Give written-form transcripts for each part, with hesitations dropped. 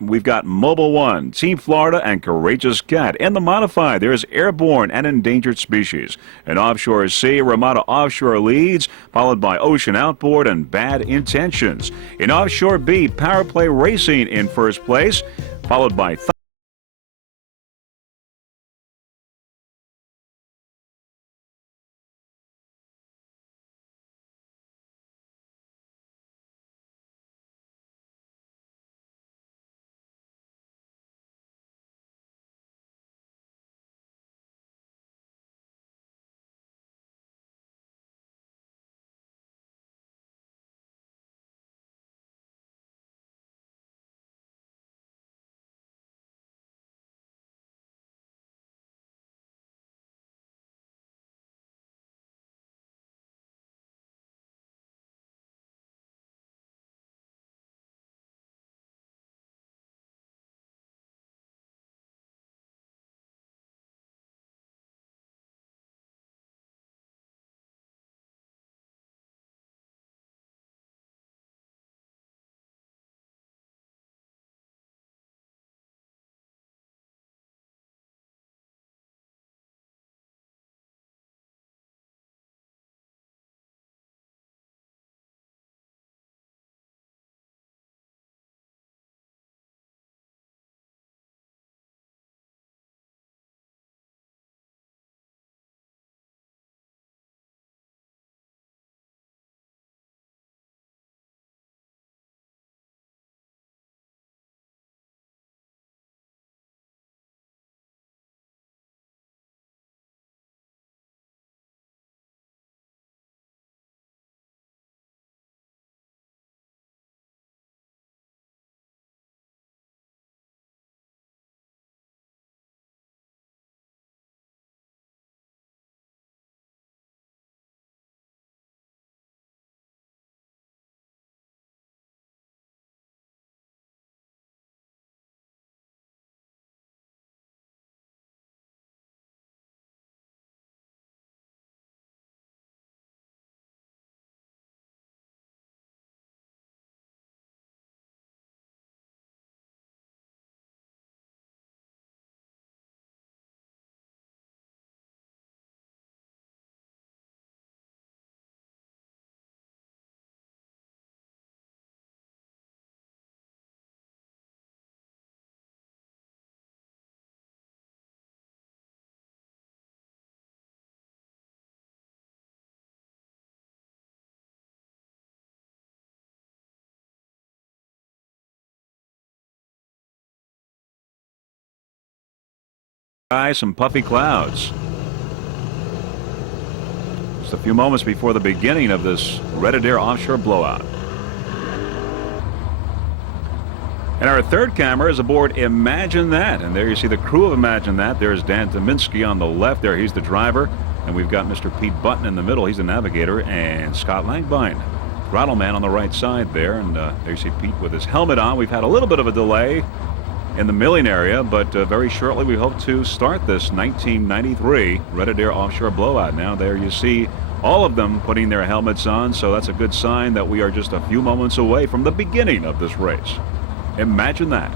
We've got Mobile One, Team Florida, and Courageous Cat. In the modified, there's Airborne and Endangered Species. In Offshore C, Ramada Offshore leads, followed by Ocean Outboard and Bad Intentions. In Offshore B, Power Play Racing in first place, followed by some puffy clouds. Just a few moments before the beginning of this Red Adair offshore blowout. And our third camera is aboard Imagine That. And there you see the crew of Imagine That. There's Dan Tominski on the left there. He's the driver. And we've got Mr. Pete Button in the middle. He's the navigator. And Scott Langbine, throttle man, on the right side there. And there you see Pete with his helmet on. We've had a little bit of a delay in the milling area, but very shortly we hope to start this 1993 Red Adair offshore blowout. Now there you see all of them putting their helmets on, so that's a good sign that we are just a few moments away from the beginning of this race. Imagine that.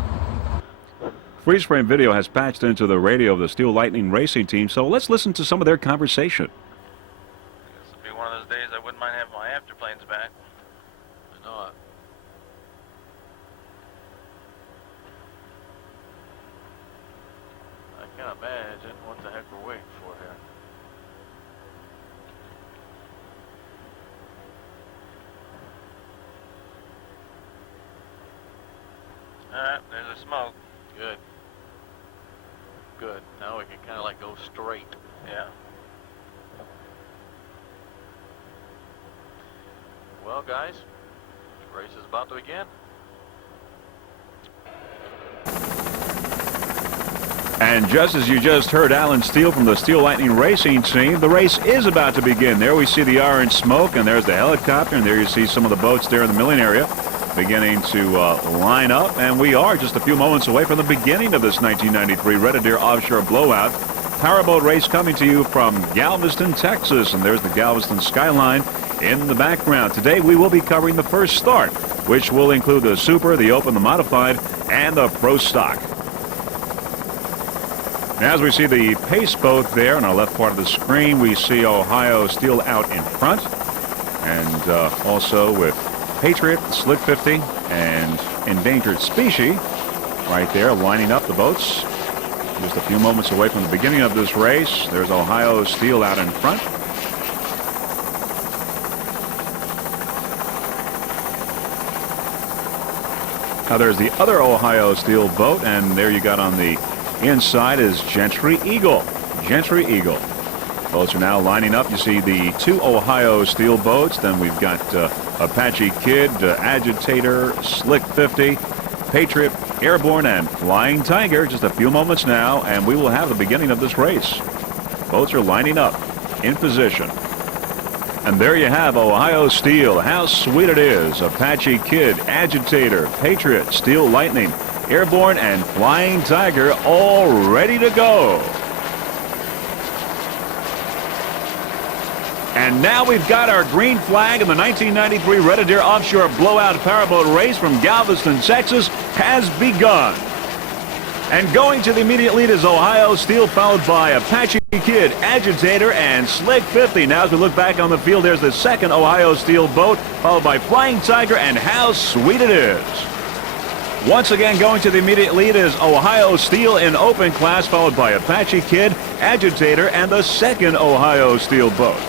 Freeze frame video has patched into the radio of the Steel Lightning racing team, so let's listen to some of their conversation. This will be one of those days I wouldn't mind having my afterplanes back. I know it. I can't imagine what the heck we're waiting for here. Alright, there's a smoke. Good. Good. Now we can kind of like go straight. Yeah. Well, guys, the race is about to begin. And just as you just heard Alan Steele from the Steel Lightning racing team, the race is about to begin. There we see the orange smoke, and there's the helicopter, and there you see some of the boats there in the milling area beginning to line up. And we are just a few moments away from the beginning of this 1993 Red Adair offshore blowout. Powerboat race coming to you from Galveston, Texas, and there's the Galveston skyline in the background. Today we will be covering the first start, which will include the Super, the Open, the Modified, and the Pro Stock. Now, as we see the pace boat there on our left part of the screen, we see Ohio Steel out in front, and also with Patriot, Slick 50, and Endangered Species right there lining up the boats. Just a few moments away from the beginning of this race. There's Ohio Steel out in front. Now there's the other Ohio Steel boat, and there you got on the inside is Gentry Eagle. Gentry Eagle. Boats are now lining up. You see the two Ohio Steel boats. Then we've got Apache Kid, Agitator, Slick 50, Patriot, Airborne, and Flying Tiger. Just a few moments now, and we will have the beginning of this race. Boats are lining up in position. And there you have Ohio Steel. How sweet it is. Apache Kid, Agitator, Patriot, Steel Lightning, Airborne, and Flying Tiger all ready to go. And now we've got our green flag, in the 1993 Red Adair Offshore Blowout Powerboat Race from Galveston, Texas has begun. And going to the immediate lead is Ohio Steel, followed by Apache Kid, Agitator, and Slick 50. Now as we look back on the field, there's the second Ohio Steel boat, followed by Flying Tiger, and how sweet it is. Once again, going to the immediate lead is Ohio Steel in open class, followed by Apache Kid, Agitator, and the second Ohio Steel boat.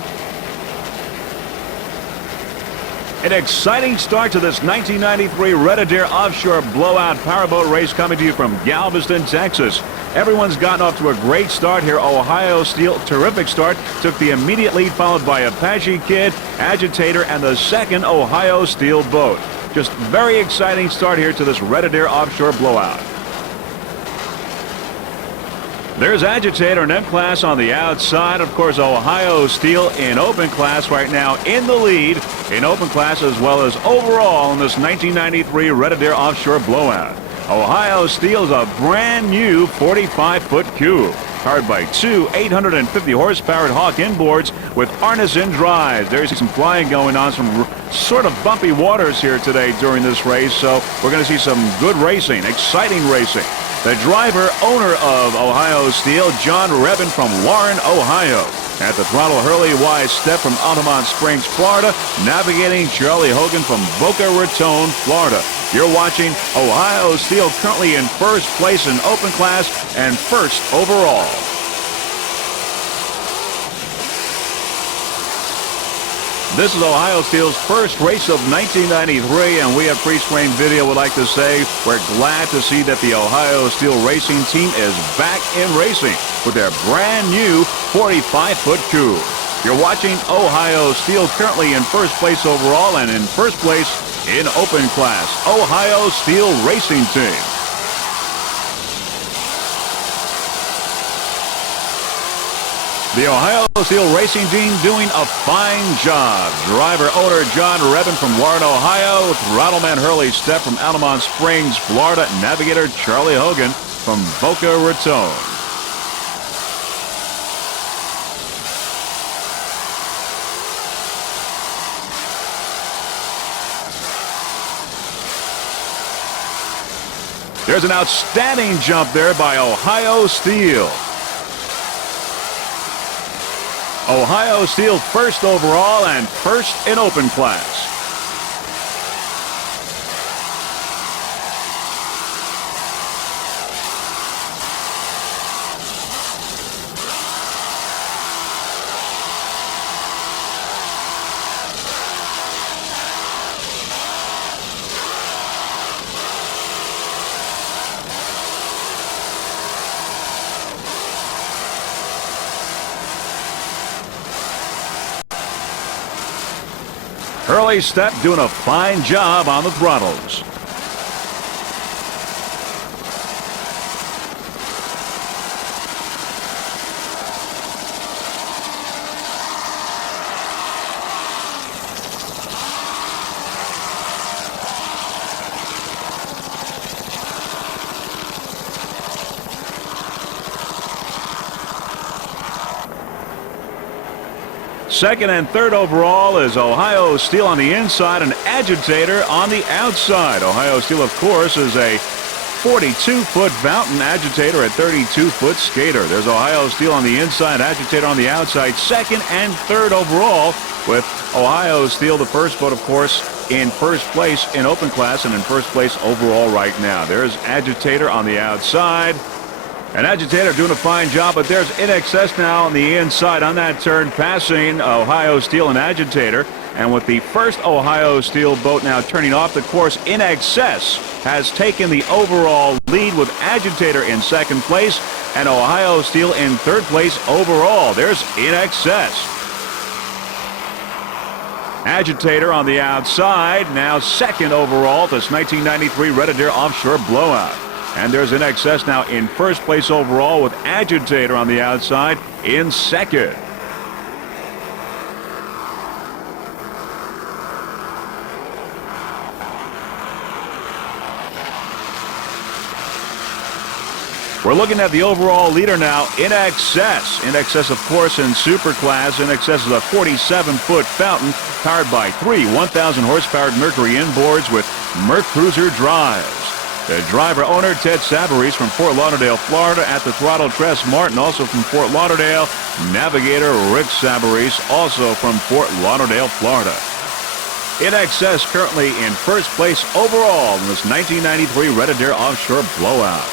An exciting start to this 1993 Red Adair Offshore Blowout Powerboat Race, coming to you from Galveston, Texas. Everyone's gotten off to a great start here. Ohio Steel, terrific start, took the immediate lead, followed by Apache Kid, Agitator, and the second Ohio Steel boat. Just very exciting start here to this Red Adair Offshore Blowout. There's Agitator in M class on the outside. Of course, Ohio Steel in open class right now in the lead in open class, as well as overall in this 1993 Red Adair Offshore Blowout. Ohio Steel is a brand new 45-foot cube, powered by two 850 horsepower Hawk inboards with harness in drives. There's some flying going on, some sort of bumpy waters here today during this race, so we're going to see some good racing, exciting racing. The driver, owner of Ohio Steel, John Rebin from Warren, Ohio. At the throttle, Hurley Wise Step from Altamont Springs, Florida. Navigating, Charlie Hogan from Boca Raton, Florida. You're watching Ohio Steel, currently in first place in open class and first overall. This is Ohio Steel's first race of 1993, and we have pre-screen video. Would like to say we're glad to see that the Ohio Steel racing team is back in racing with their brand new 45-foot cube. You're watching Ohio Steel, currently in first place overall and in first place in open class. Ohio Steel racing team. The Ohio Steel racing team doing a fine job. Driver owner John Rebin from Warren, Ohio. Throttleman Hurley Step from Altamont Springs, Florida. Navigator Charlie Hogan from Boca Raton. There's an outstanding jump there by Ohio Steel. Ohio Steel first overall and first in open class. Hurley Step doing a fine job on the throttles. Second and third overall is Ohio Steel on the inside and Agitator on the outside. Ohio Steel, of course, is a 42-foot fountain, Agitator a 32-foot skater. There's Ohio Steel on the inside, Agitator on the outside, second and third overall, with Ohio Steel, the first boat, of course, in first place in open class and in first place overall right now. There's Agitator on the outside. And Agitator doing a fine job, but there's In Excess now on the inside on that turn, passing Ohio Steel and Agitator. And with the first Ohio Steel boat now turning off the course, In Excess has taken the overall lead with Agitator in second place and Ohio Steel in third place overall. There's In Excess. Agitator on the outside, now second overall, this 1993 Red Adair Offshore blowout. And there's In Excess now in first place overall with Agitator on the outside in second. We're looking at the overall leader now, In Excess. In Excess, of course, in Super Class. In Excess is a 47-foot fountain powered by three 1,000-horsepower Mercury inboards with Merc Cruiser drives. The driver owner, Ted Savarese from Fort Lauderdale, Florida. At the throttle, Tress Martin, also from Fort Lauderdale. Navigator, Rick Savarese, also from Fort Lauderdale, Florida. In Excess currently in first place overall in this 1993 Red Adair Offshore blowout.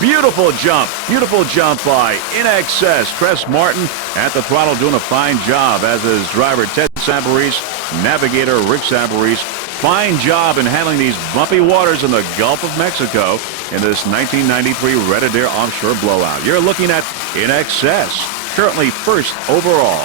Beautiful jump by In Excess. Tress Martin at the throttle doing a fine job, as is driver Ted Savarese, Navigator Rick Savarese. Fine job in handling these bumpy waters in the Gulf of Mexico in this 1993 Red Adair Offshore blowout. You're looking at In Excess, currently first overall.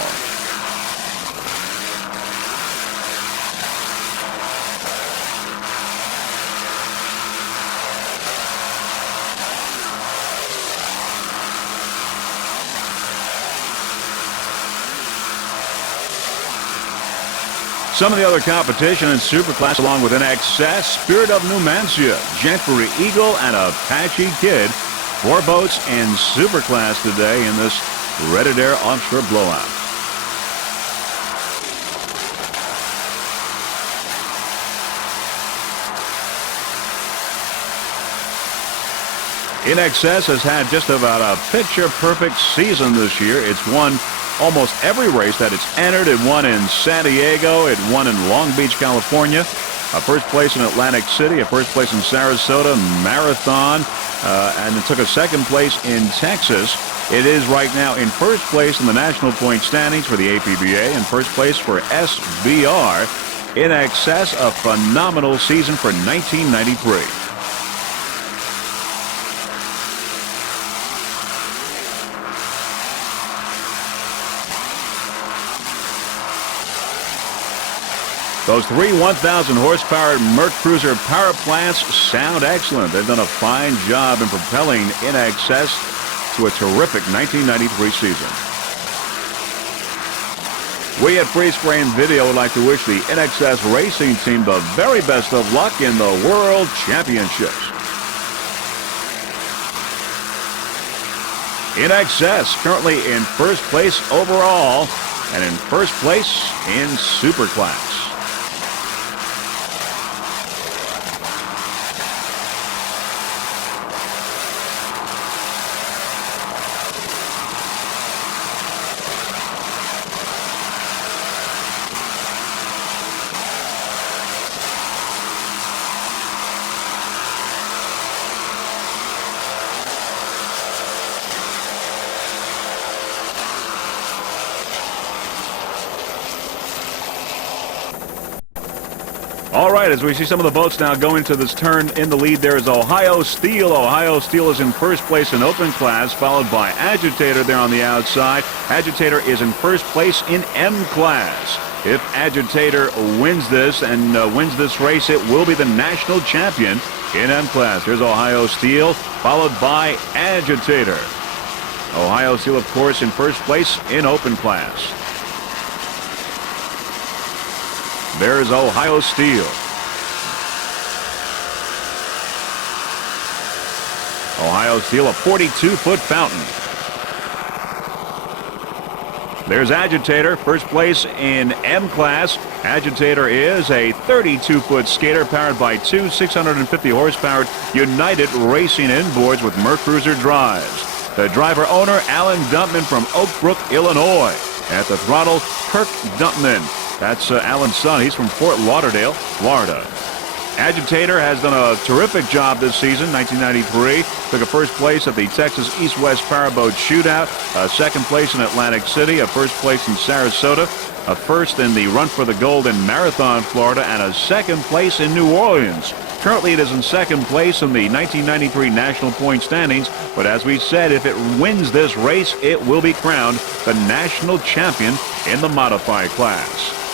Some of the other competition in Super Class, along with In Excess, Spirit of Numancia, Gentry Eagle, and Apache Kid. Four boats in Super Class today in this Red Adair Offshore blowout. In Excess has had just about a picture-perfect season this year. It's won almost every race that it's entered. It won in San Diego. It won in Long Beach, California. A first place in Atlantic City. A first place in Sarasota Marathon. And it took a second place in Texas. It is right now in first place in the national point standings for the APBA. And first place for SBR. In Excess, a phenomenal season for 1993. Those three 1,000-horsepower Merc Cruiser power plants sound excellent. They've done a fine job in propelling In Excess to a terrific 1993 season. We at Freeze Frame Video would like to wish the In Excess racing team the very best of luck in the World Championships. In Excess currently in first place overall and in first place in Super Class. All right, as we see some of the boats now going to this turn, in the lead there is Ohio Steel. Ohio Steel is in first place in open class, followed by Agitator there on the outside. Agitator is in first place in M class. If Agitator wins this and wins this race, it will be the national champion in M class. Here's Ohio Steel, followed by Agitator. Ohio Steel, of course, in first place in open class. There's Ohio Steel. Ohio Steel, a 42-foot fountain. There's Agitator, first place in M class. Agitator is a 32-foot skater powered by two 650 horsepower United Racing inboards with Mercruiser drives. The driver owner, Alan Dumpman from Oak Brook, Illinois. At the throttle, Kirk Dumpman. That's Alan's son. He's from Fort Lauderdale, Florida. Agitator has done a terrific job this season. 1993 took a first place at the Texas East-West Powerboat Shootout, a second place in Atlantic City, a first place in Sarasota, a first in the Run for the Gold in Marathon, Florida, and a second place in New Orleans. Currently, it is in second place in the 1993 national point standings, but as we said, if it wins this race, it will be crowned the national champion in the modified class.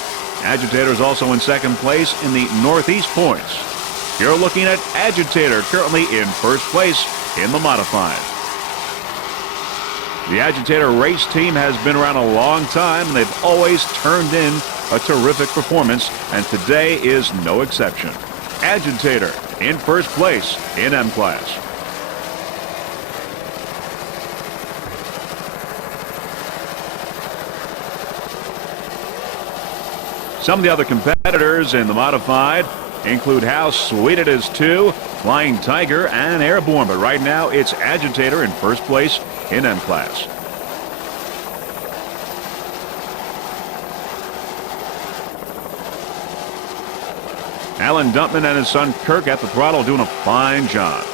Agitator is also in second place in the Northeast points. You're looking at Agitator currently in first place in the modified. The Agitator race team has been around a long time, and they've always turned in a terrific performance, and today is no exception. Agitator in first place in M class. Some of the other competitors in the modified include How Sweet It Is 2, Flying Tiger, and Airborne. But right now, it's Agitator in first place in M class. Alan Dumpman and his son Kirk at the throttle doing a fine job.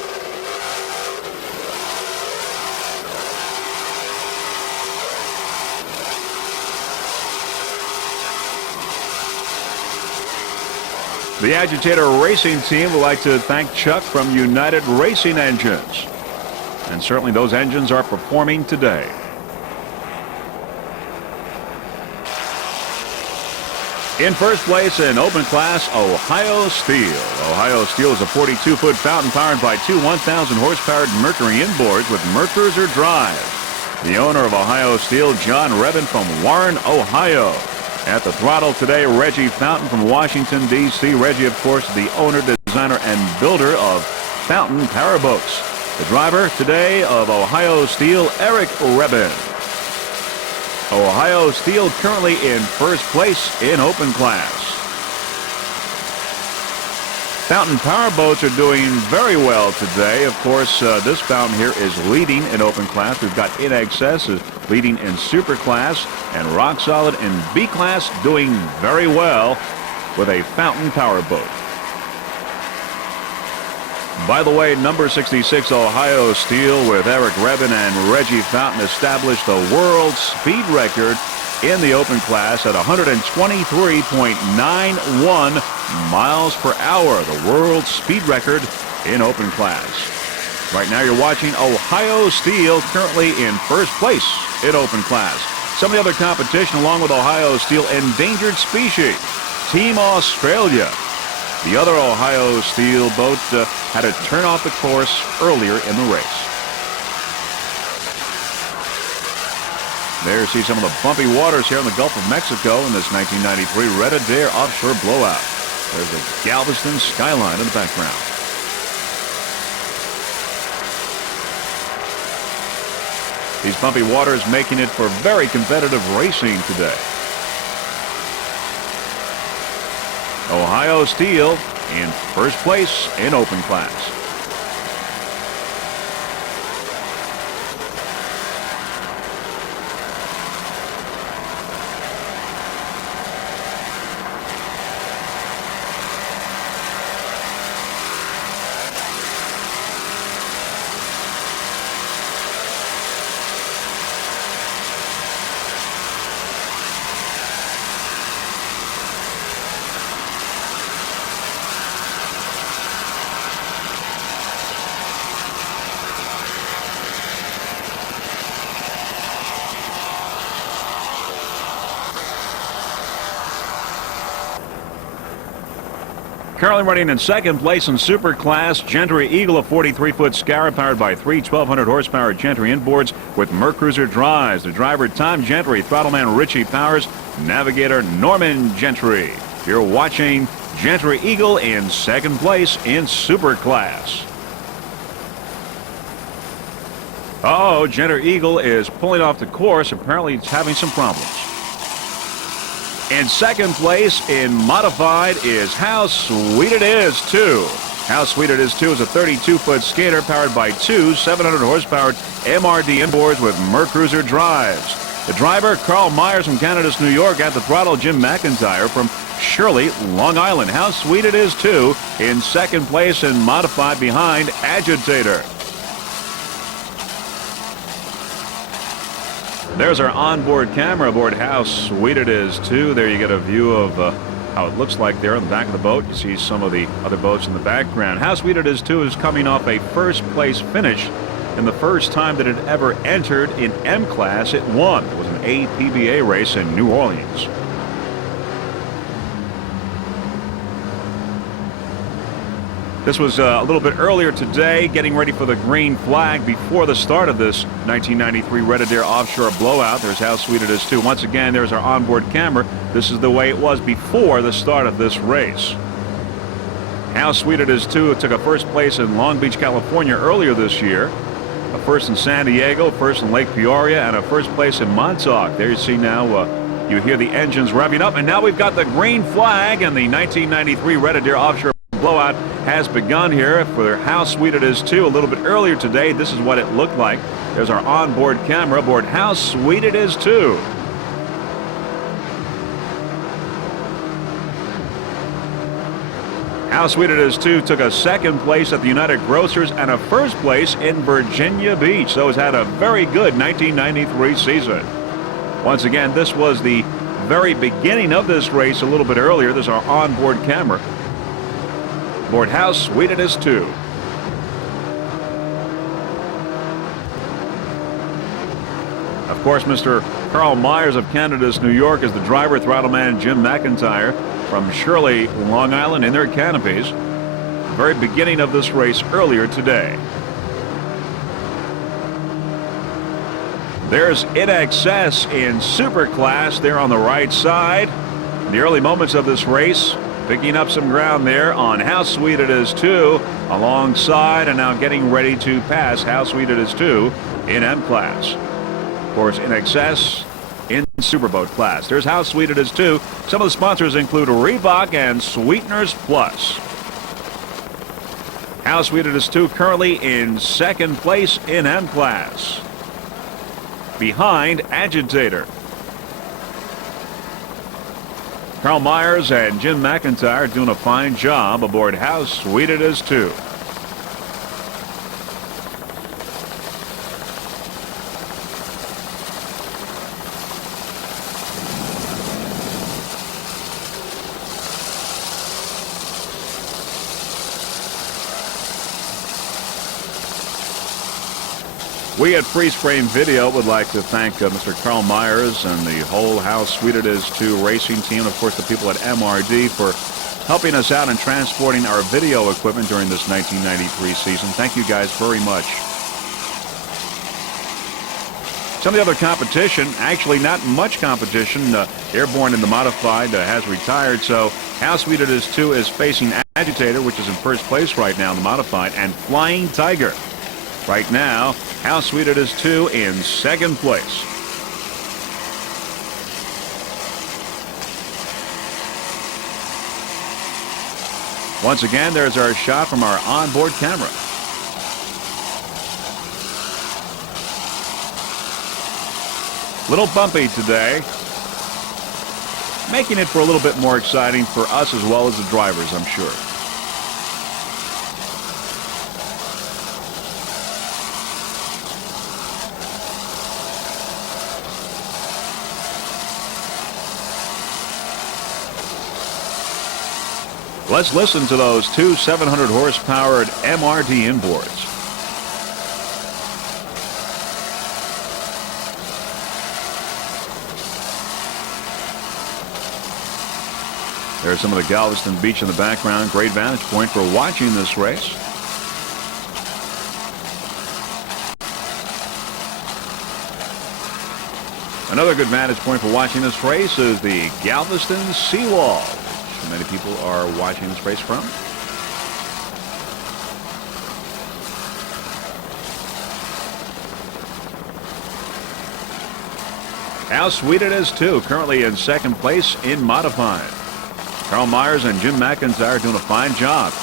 The Agitator racing team would like to thank Chuck from United Racing Engines. And certainly those engines are performing today. In first place in open class, Ohio Steel. Ohio Steel is a 42-foot fountain powered by two 1,000 horsepower Mercury inboards with Mercruiser drive. The owner of Ohio Steel, John Rebin from Warren, Ohio. At the throttle today, Reggie Fountain from Washington, D.C. Reggie, of course, the owner, designer, and builder of Fountain Powerboats. The driver today of Ohio Steel, Eric Rebin. Ohio Steel currently in first place in open class. Fountain Powerboats are doing very well today. Of course, this fountain here is leading in open class. We've got In Excess is leading in super class, and Rock Solid in B class doing very well with a Fountain Powerboat. By the way, number 66 Ohio Steel with Eric Rebin and Reggie Fountain established the world speed record in the open class at 123.91 miles per hour, the world speed record in open class. Right now you're watching Ohio Steel currently in first place in open class. Some of the other competition along with Ohio Steel, Endangered Species, Team Australia. The other Ohio Steel boat had to turn off the course earlier in the race. There you see some of the bumpy waters here in the Gulf of Mexico in this 1993 Red Adair offshore blowout. There's a Galveston skyline in the background. These bumpy waters making it for very competitive racing today. Ohio Steel in first place in open class. Currently running in second place in super class, Gentry Eagle, a 43-foot scour powered by three 1,200 horsepower Gentry inboards with Mercruiser drives. The driver, Tom Gentry, throttleman Richie Powers, navigator Norman Gentry. You're watching Gentry Eagle in second place in super class. Oh, Jenner Eagle is pulling off the course. Apparently, it's having some problems. In second place in modified is How Sweet It Is 2. How Sweet It Is 2 is a 32-foot skater powered by two 700-horsepower MRD inboards with Mercruiser drives. The driver, Carl Myers from Canada's New York, at the throttle, Jim McIntyre from Shirley, Long Island. How Sweet It Is 2 in second place in modified behind Agitator. There's our onboard camera aboard How Sweet It Is 2. There you get a view of how it looks like there on the back of the boat. You see some of the other boats in the background. How Sweet It Is 2 is coming off a first place finish. And the first time that it ever entered in M class, it won. It was an APBA race in New Orleans. This was a little bit earlier today, getting ready for the green flag before the start of this 1993 Red Adair Offshore blowout. There's How Sweet It Is 2. Once again, there's our onboard camera. This is the way it was before the start of this race. How Sweet It Is 2 took a first place in Long Beach, California earlier this year. A first in San Diego, first in Lake Peoria, and a first place in Montauk. There you see now, you hear the engines revving up, and now we've got the green flag, and the 1993 Red Adair Offshore blowout has begun here for How Sweet It Is 2. A little bit earlier today, this is what it looked like. There's our onboard camera aboard How Sweet It Is 2. How Sweet It Is 2 took a second place at the United Grocers and a first place in Virginia Beach. So it's had a very good 1993 season. Once again, this was the very beginning of this race a little bit earlier. There's our onboard camera aboard How Sweet It Is 2. Of course, Mr. Carl Myers of Canada's New York is the driver. Throttle man Jim McIntyre from Shirley, Long Island, in their canopies. The very beginning of this race earlier today. There's In Excess in Super Class there on the right side. In the early moments of this race, picking up some ground there on How Sweet It Is 2 alongside, and now getting ready to pass How Sweet It Is 2 in M class. Of course, In Excess in Superboat class. There's How Sweet It Is 2. Some of the sponsors include Reebok and Sweeteners Plus. How Sweet It Is 2 currently in second place in M class, behind Agitator. Carl Myers and Jim McIntyre doing a fine job aboard How Sweet It Is 2. We at Freeze Frame Video would like to thank Mr. Carl Myers and the whole How Sweet It Is 2 racing team, and of course the people at MRD for helping us out and transporting our video equipment during this 1993 season. Thank you guys very much. Some of the other competition, actually not much competition. Airborne in the modified has retired, so How Sweet It Is 2 is facing Agitator, which is in first place right now in the modified, and Flying Tiger. Right now, How Sweet It Is 2 in second place. Once again, there's our shot from our onboard camera. Little bumpy today, making it for a little bit more exciting for us as well as the drivers, I'm sure. Let's listen to those two 700 horsepower MRD inboards. There's some of the Galveston Beach in the background. Great vantage point for watching this race. Another good vantage point for watching this race is the Galveston seawall, which many people are watching this race from. How Sweet It Is too, currently in second place in modified. Carl Myers and Jim McIntyre doing a fine job.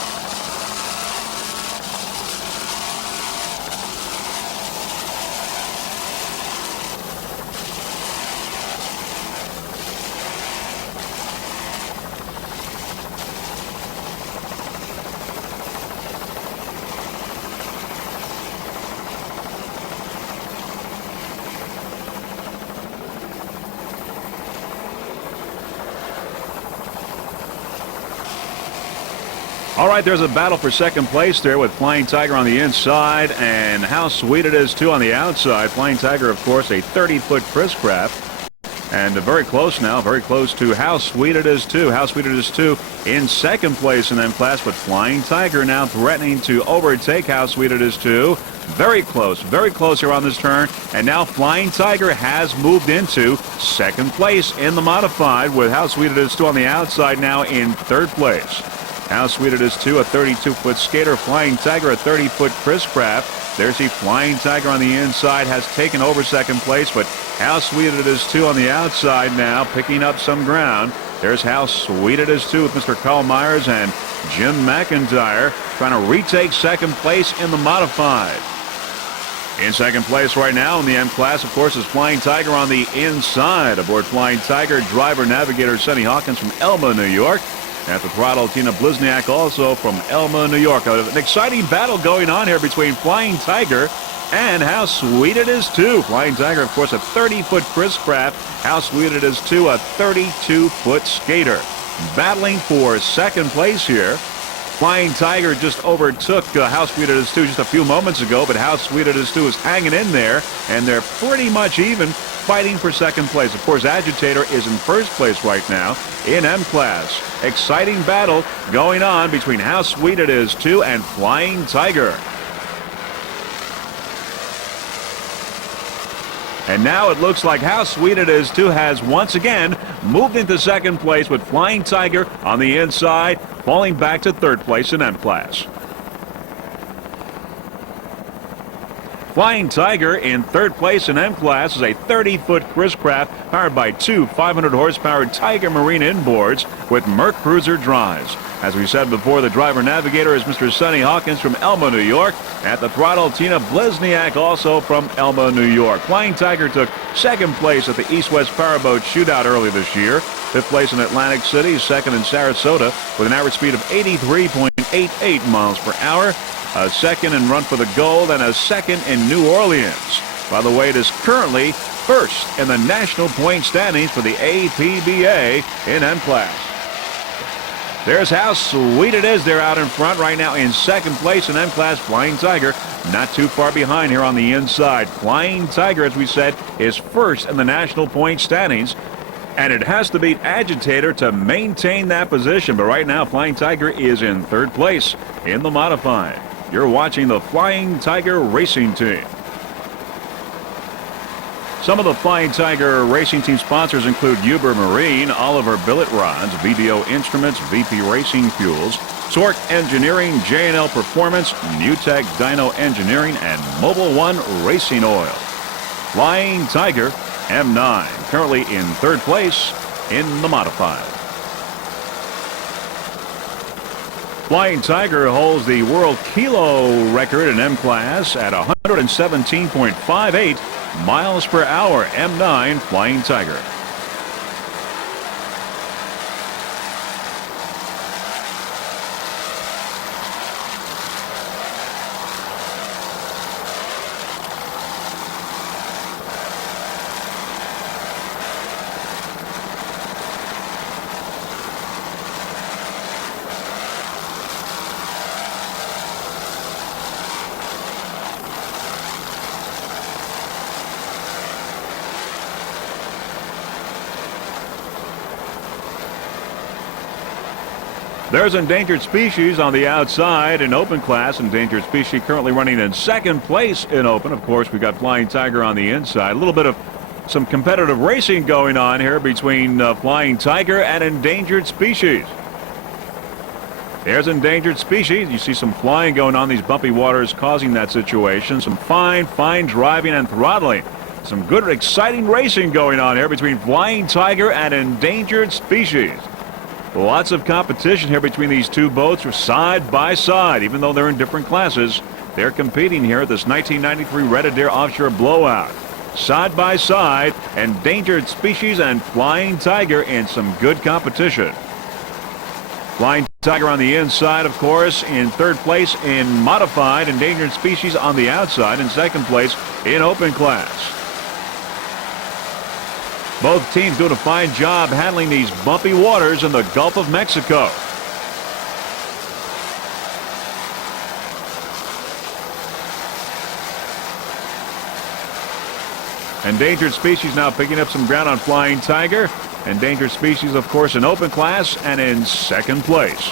All right, there's a battle for second place there with Flying Tiger on the inside and How Sweet It Is too on the outside. Flying Tiger, of course, a 30-foot Chris Craft. And very close now, very close to How Sweet It Is too. How Sweet It Is too in second place in M class, but Flying Tiger now threatening to overtake How Sweet It Is too. Very close here on this turn. And now Flying Tiger has moved into second place in the modified with How Sweet It Is too on the outside now in third place. How Sweet It Is too, a 32-foot skater. Flying Tiger, a 30-foot Chris Craft. There's the Flying Tiger on the inside, has taken over second place, but How Sweet It Is too on the outside now, picking up some ground. There's How Sweet It Is too with Mr. Carl Myers and Jim McIntyre trying to retake second place in the modified. In second place right now in the M class, of course, is Flying Tiger on the inside. Aboard Flying Tiger, driver navigator Sonny Hawkins from Elma, New York. At the throttle, Tina Blizniak also from Elma, New York. An exciting battle going on here between Flying Tiger and How Sweet It Is too. Flying Tiger, of course, a 30-foot Chris Craft. How Sweet It Is too, a 32-foot skater. Battling for second place here. Flying Tiger just overtook How Sweet It Is too just a few moments ago, but How Sweet It Is too is hanging in there, and they're pretty much even, fighting for second place. Of course, Agitator is in first place right now in M class. Exciting battle going on between How Sweet It Is too and Flying Tiger. And now it looks like How Sweet It Is too has once again moved into second place with Flying Tiger on the inside, falling back to third place in M class. Flying Tiger in third place in M class is a 30-foot Chris Craft powered by two 500-horsepower Tiger Marine inboards with Merc Cruiser drives. As we said before, the driver navigator is Mr. Sonny Hawkins from Elma, New York. At the throttle, Tina Blizniak also from Elma, New York. Flying Tiger took second place at the East-West Powerboat shootout early this year. Fifth place in Atlantic City, second in Sarasota with an average speed of 83.88 miles per hour. A second in Run for the Gold, and a second in New Orleans. By the way, it is currently first in the national point standings for the APBA in M class. There's How Sweet It Is. They're out in front right now in second place in M class. Flying Tiger not too far behind here on the inside. Flying Tiger, as we said, is first in the national point standings. And it has to beat Agitator to maintain that position. But right now, Flying Tiger is in third place in the modified. You're watching the Flying Tiger Racing Team. Some of the Flying Tiger Racing Team sponsors include Uber Marine, Oliver Billet Rods, VDO Instruments, VP Racing Fuels, Torque Engineering, J&L Performance, NewTek Dyno Engineering, and Mobile One Racing Oil. Flying Tiger M9, currently in third place in the modified. Flying Tiger holds the world kilo record in M class at 117.58 miles per hour. M9 Flying Tiger. There's Endangered Species on the outside in open class. Endangered Species currently running in second place in open. Of course, we got Flying Tiger on the inside. A little bit of some competitive racing going on here between Flying Tiger and Endangered Species. There's Endangered Species. You see some flying going on. These bumpy waters causing that situation. Some fine driving and throttling Some good, exciting racing going on here between Flying Tiger and Endangered Species. Lots of competition here between these two boats, side by side. Even though they're in different classes, they're competing here at this 1993 Red Adair Offshore Blowout. Side by side, Endangered Species and Flying Tiger in some good competition. Flying Tiger on the inside, of course, in third place in modified. Endangered Species on the outside in second place in open class. Both teams doing a fine job handling these bumpy waters in the Gulf of Mexico. Endangered Species now picking up some ground on Flying Tiger. Endangered Species, of course, in open class and in second place.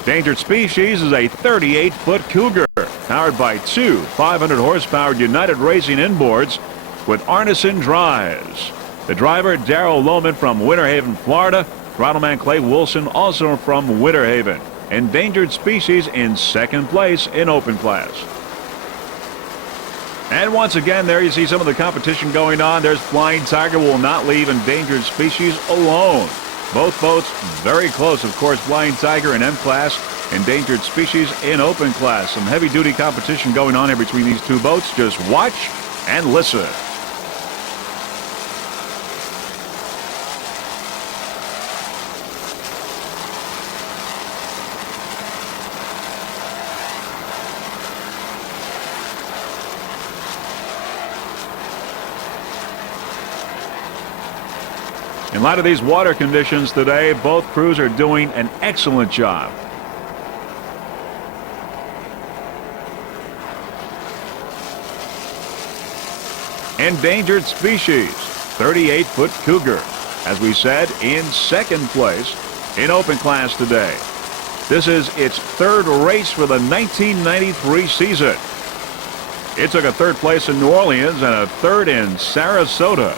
Endangered Species is a 38-foot Cougar powered by two 500-horsepower United Racing inboards with Arneson drives. The driver, Darrell Lohman from Winter Haven, Florida. Throttleman Clay Wilson, also from Winter Haven. Endangered Species in second place in open class. And once again, there you see some of the competition going on. There's Flying Tiger, will not leave Endangered Species alone. Both boats very close. Of course, Flying Tiger in M class, Endangered Species in open class. Some heavy-duty competition going on here between these two boats. Just watch and listen. In light of these water conditions today, both crews are doing an excellent job. Endangered Species, 38-foot Cougar, as we said, in second place in open class today. This is its third race for the 1993 season. It took a third place in New Orleans and a third in Sarasota.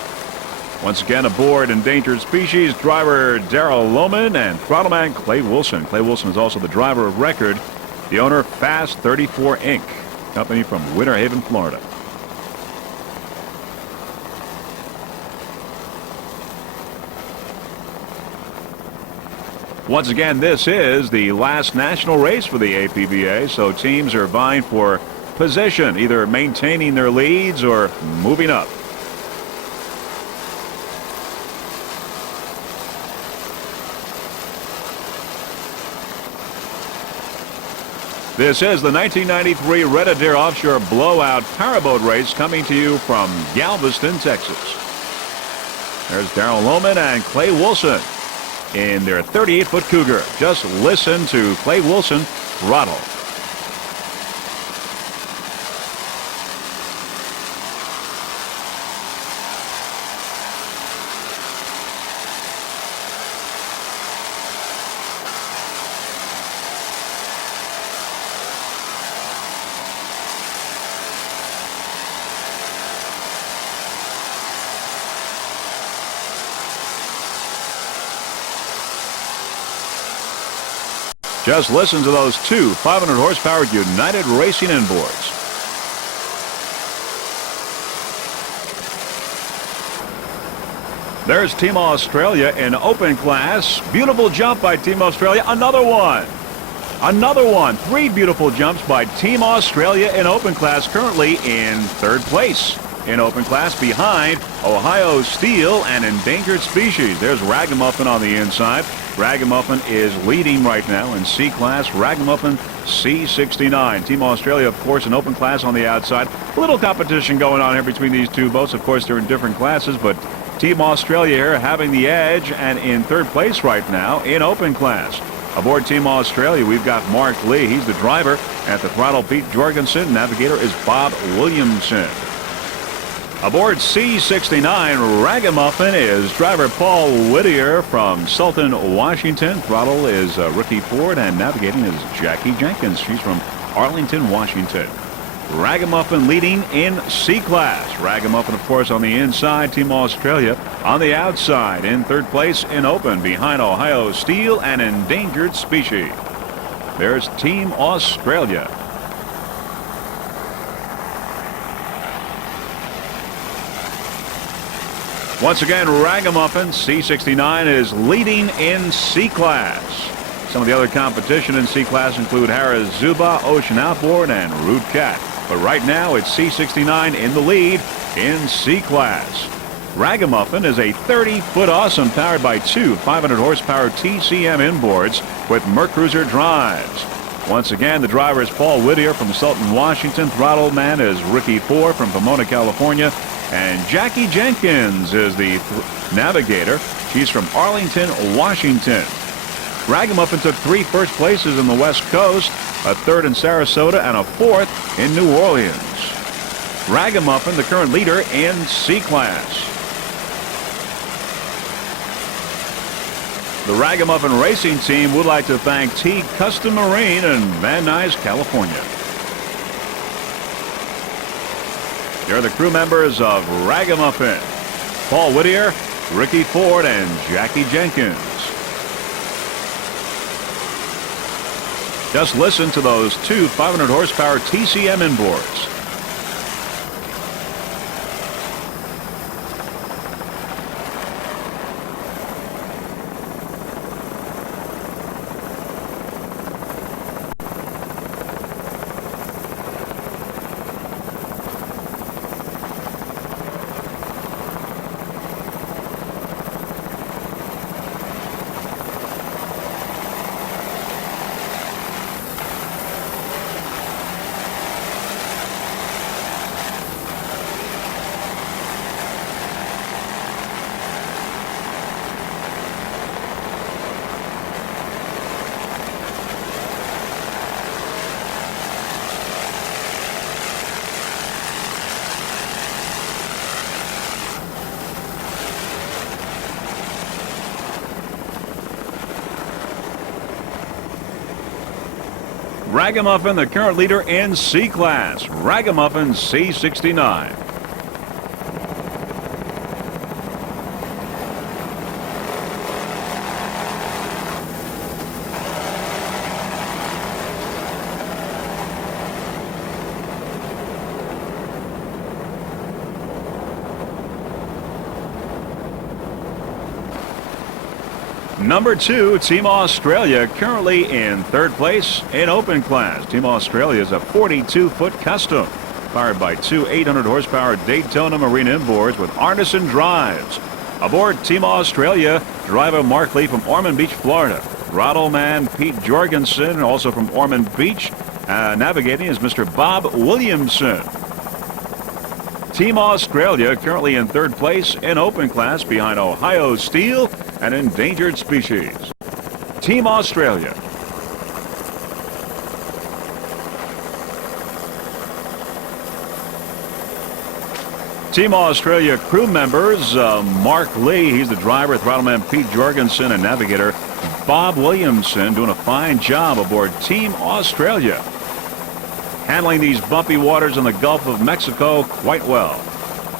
Once again aboard Endangered Species, driver Darrell Lohman and throttleman Clay Wilson. Clay Wilson is also the driver of record. The owner, Fast 34 Inc., company from Winter Haven, Florida. Once again, this is the last national race for the APBA, so teams are vying for position, either maintaining their leads or moving up. This is the 1993 Red Adair Offshore Blowout Powerboat race coming to you from Galveston, Texas. There's Darrell Lohman and Clay Wilson in their 38-foot Cougar. Just listen to Clay Wilson throttle. Just listen to those two 500-horsepower United Racing inboards. There's Team Australia in open class. Beautiful jump by Team Australia. Another one. Another one. Three beautiful jumps by Team Australia in open class, currently in third place in open class behind Ohio Steel and Endangered Species. There's Ragamuffin on the inside. Ragamuffin is leading right now in C class. Ragamuffin C69. Team Australia, of course, in open class on the outside. A little competition going on here between these two boats. Of course, they're in different classes, but Team Australia here having the edge and in third place right now in open class. Aboard Team Australia, we've got Mark Lee. He's the driver. At the throttle, Pete Jorgensen. Navigator is Bob Williamson. Aboard C69 Ragamuffin is driver Paul Whittier from Sultan, Washington. Throttle is Ricky Ford, and navigating is Jackie Jenkins. She's from Arlington, Washington. Ragamuffin leading in C class. Ragamuffin, of course, on the inside. Team Australia on the outside in third place in open behind Ohio Steel and Endangered Species. There's Team Australia. Once again, Ragamuffin C69 is leading in C-Class. Some of the other competition in C-Class include Harris Zuba, Ocean Outboard, and Root Cat. But right now, it's C69 in the lead in C-Class. Ragamuffin is a 30-foot Awesome powered by two 500-horsepower TCM inboards with Mercruiser drives. Once again, the driver is Paul Whittier from Sultan, Washington. Throttle man is Ricky Ford from Pomona, California. And Jackie Jenkins is the navigator. She's from Arlington, Washington. Ragamuffin took 3 first places in the West Coast, a 3rd in Sarasota, and a 4th in New Orleans. Ragamuffin, the current leader in C-Class. The Ragamuffin Racing Team would like to thank T Custom Marine in Van Nuys, California. Here are the crew members of Ragamuffin: Paul Whittier, Ricky Ford, and Jackie Jenkins. Just listen to those two 500-horsepower TCM inboards. Ragamuffin, the current leader in C-Class. Ragamuffin C69. Number 2, Team Australia, currently in 3rd place in Open Class. Team Australia is a 42-foot custom, powered by two 800-horsepower Daytona Marine inboards with Arneson drives. Aboard Team Australia, driver Mark Lee from Ormond Beach, Florida. Throttle man Pete Jorgensen, also from Ormond Beach. Navigating is Mr. Bob Williamson. Team Australia currently in 3rd place in Open Class behind Ohio Steel and Endangered Species. Team Australia. Team Australia crew members, Mark Lee, he's the driver, throttleman Pete Jorgensen, and navigator Bob Williamson, doing a fine job aboard Team Australia, handling these bumpy waters in the Gulf of Mexico quite well.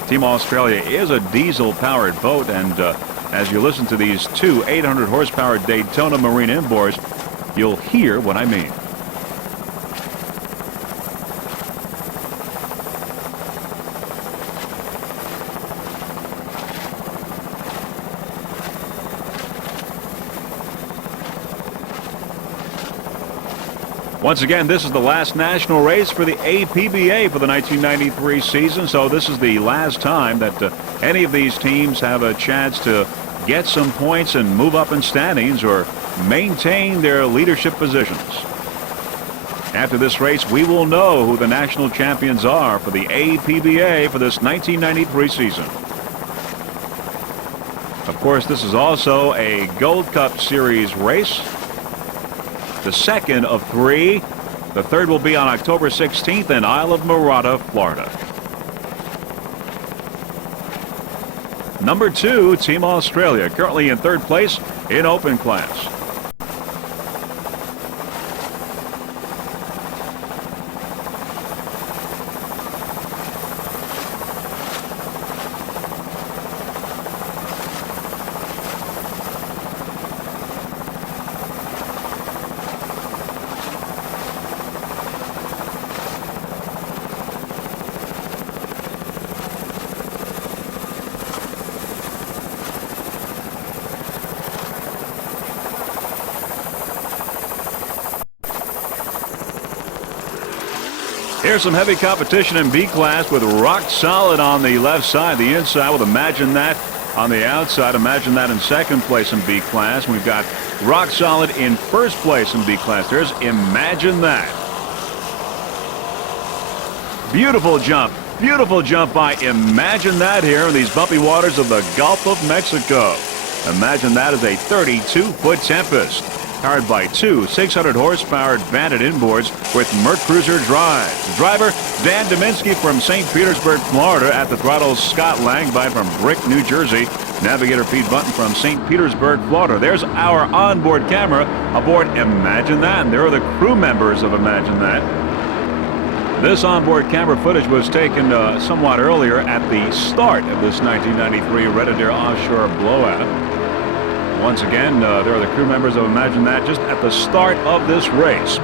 Team Australia is a diesel-powered boat, and as you listen to these two 800-horsepower Daytona Marine inboards, you'll hear what I mean. Once again, this is the last national race for the APBA for the 1993 season, so this is the last time that any of these teams have a chance to get some points and move up in standings or maintain their leadership positions. After this race, we will know who the national champions are for the APBA for this 1993 season. Of course, this is also a Gold Cup Series race, the second of 3. The third will be on October 16th in Isle of Marata, Florida. Number 2, Team Australia, currently in 3rd place in Open Class. Here's some heavy competition in B class with Rock Solid on the left side, the inside with Imagine That on the outside. Imagine That in second place in B class. We've got Rock Solid in first place in B class. There's Imagine That. Beautiful jump by Imagine That here in these bumpy waters of the Gulf of Mexico. Imagine That is a 32-foot Tempest, powered by two 600-horsepower Advantage inboards with Merc Cruiser drives. The driver, Dan Dominski from St. Petersburg, Florida. At the throttles, Scott Langbine from Brick, New Jersey. Navigator Pete Button from St. Petersburg, Florida. There's our onboard camera aboard Imagine That, and there are the crew members of Imagine That. This onboard camera footage was taken somewhat earlier at the start of this 1993 Adair Offshore blowout. Once again, there are the crew members of Imagine That just at the start of this race.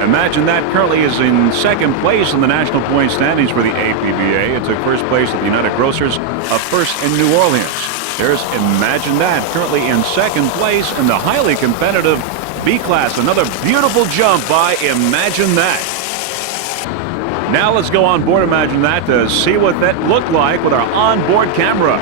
Imagine That currently is in second place in the national point standings for the APBA. It took first place at the United Grocers, first in New Orleans. There's Imagine That currently in second place in the highly competitive B class. Another beautiful jump by Imagine That. Now let's go on board Imagine That to see what that looked like with our onboard camera.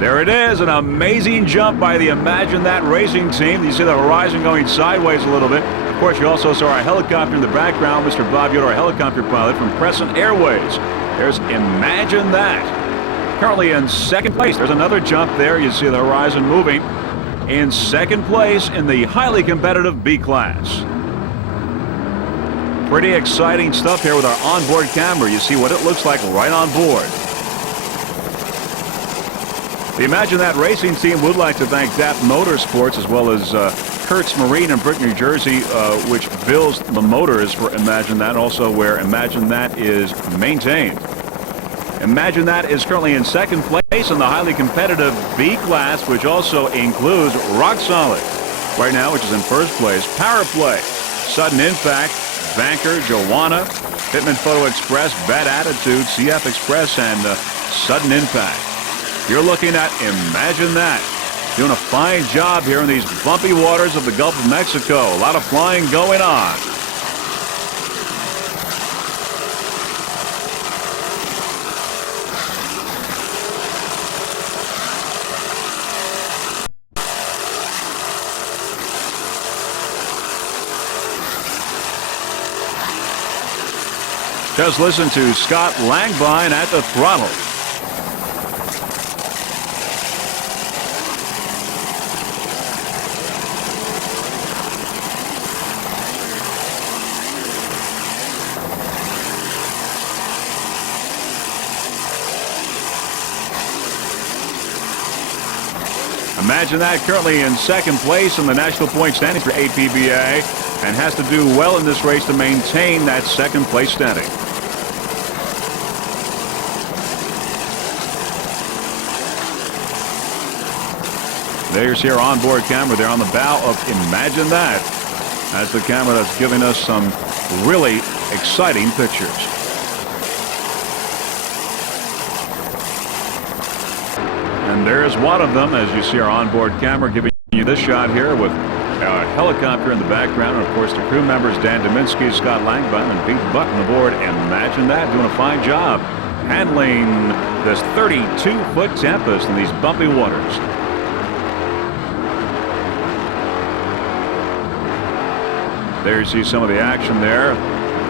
There it is, an amazing jump by the Imagine That racing team. You see the horizon going sideways a little bit. Of course, you also saw our helicopter in the background. Mr. Bob Yoder, our helicopter pilot from Crescent Airways. There's Imagine That. Currently in second place. There's another jump there. You see the horizon moving. In second place in the highly competitive B class. Pretty exciting stuff here with our onboard camera. You see what it looks like right on board. The Imagine That racing team would like to thank DAP Motorsports as well as Kurtz Marine in Brick, New Jersey, which builds the motors for Imagine That, also where Imagine That is maintained. Imagine That is currently in second place in the highly competitive B class, which also includes Rock Solid right now, which is in first place. Power Play, Sudden Impact, Banker, Joanna, Hitman Photo Express, Bad Attitude, CF Express, and Sudden Impact. You're looking at Imagine That. Doing a fine job here in these bumpy waters of the Gulf of Mexico. A lot of flying going on. Just listen to Scott Langbine at the throttle. Imagine That currently in second place in the national point standings for APBA and has to do well in this race to maintain that second place standing. There's your onboard camera there on the bow of Imagine That. That's the camera that's giving us some really exciting pictures. And there's one of them, as you see our onboard camera giving you this shot here with a helicopter in the background. And of course, the crew members, Dan Dominski, Scott Langbine, and Pete Button aboard Imagine That, doing a fine job handling this 32-foot Tempest in these bumpy waters. There you see some of the action there.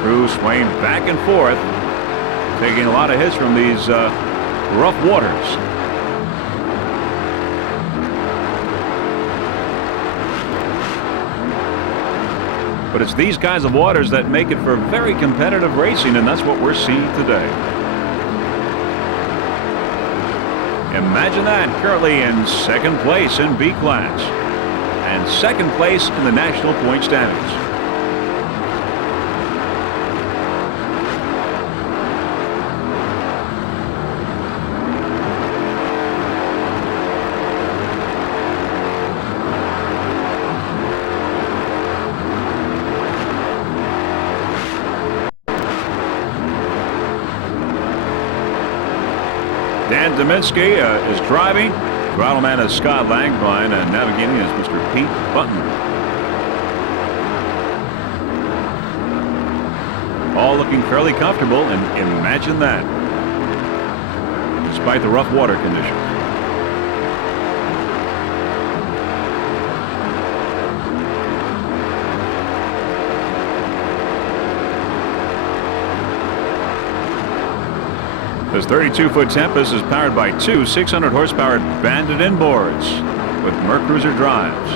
Crew swaying back and forth, taking a lot of hits from these rough waters. But it's these kinds of waters that make it for very competitive racing, and that's what we're seeing today. Imagine That currently in second place in B class and second place in the national point standings. Dan Dominski is driving. Throttle man is Scott Langbein, and navigating is Mr. Pete Button. All looking fairly comfortable, and imagine that, despite the rough water conditions. This 32-foot Tempest is powered by two 600-horsepower Bandit inboards with Mercruiser drives.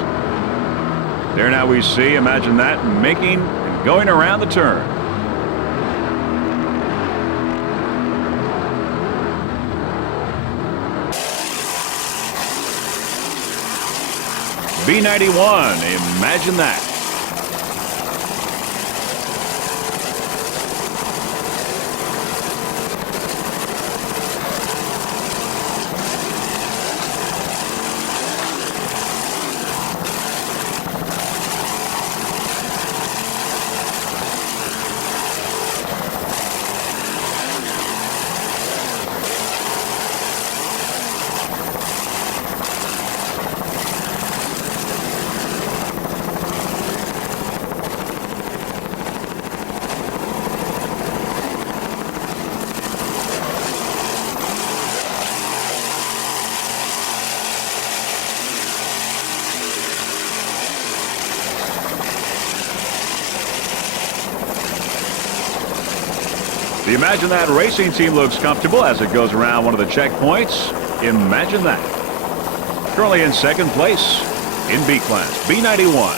There now we see, imagine that, making and going around the turn. B-91, imagine that. The Imagine That racing team looks comfortable as it goes around one of the checkpoints. Imagine that. Currently in second place in B class, B91.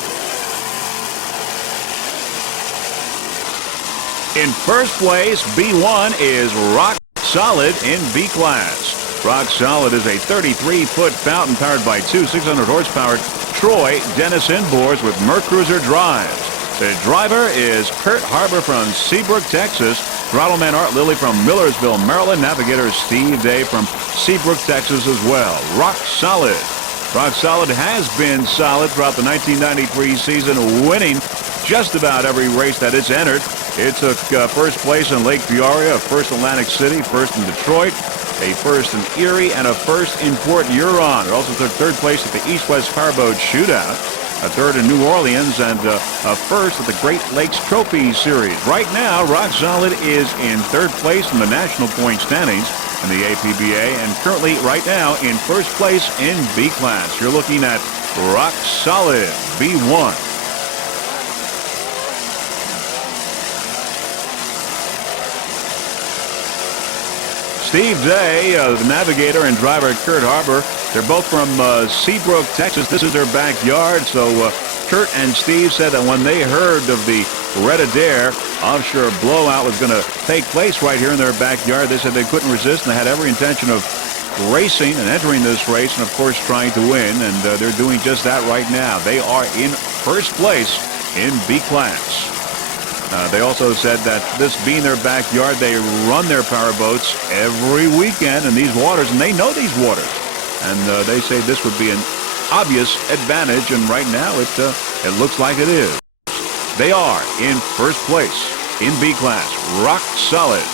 In first place, B1 is Rock Solid in B class. Rock Solid is a 33-foot fountain powered by two 600-horsepower Troy Dennis inboards with Mercruiser drives. The driver is Kurt Harbor from Seabrook, Texas. Throttleman Art Lilly from Millersville, Maryland. Navigator Steve Day from Seabrook, Texas as well. Rock Solid. Rock Solid has been solid throughout the 1993 season, winning just about every race that it's entered. It took first place in Lake Peoria, a first in Atlantic City, first in Detroit, a first in Erie, and a first in Port Huron. It also took third place at the East-West Powerboat Shootout, a third in New Orleans, and a first at the Great Lakes Trophy Series. Right now, Rock Solid is in third place in the national point standings in the APBA, and currently, right now, in first place in B class. You're looking at Rock Solid, B1. Steve Day, the navigator, and driver Kurt Harbor, they're both from Seabrook, Texas. This is their backyard, so Kurt and Steve said that when they heard of the Red Adair offshore blowout was going to take place right here in their backyard, they said they couldn't resist, and they had every intention of racing and entering this race and, of course, trying to win, and they're doing just that right now. They are in first place in B class. They also said that this being their backyard, they run their powerboats every weekend in these waters, and they know these waters. And they say this would be an obvious advantage, and right now it looks like it is. They are in first place in B class. Rock Solid.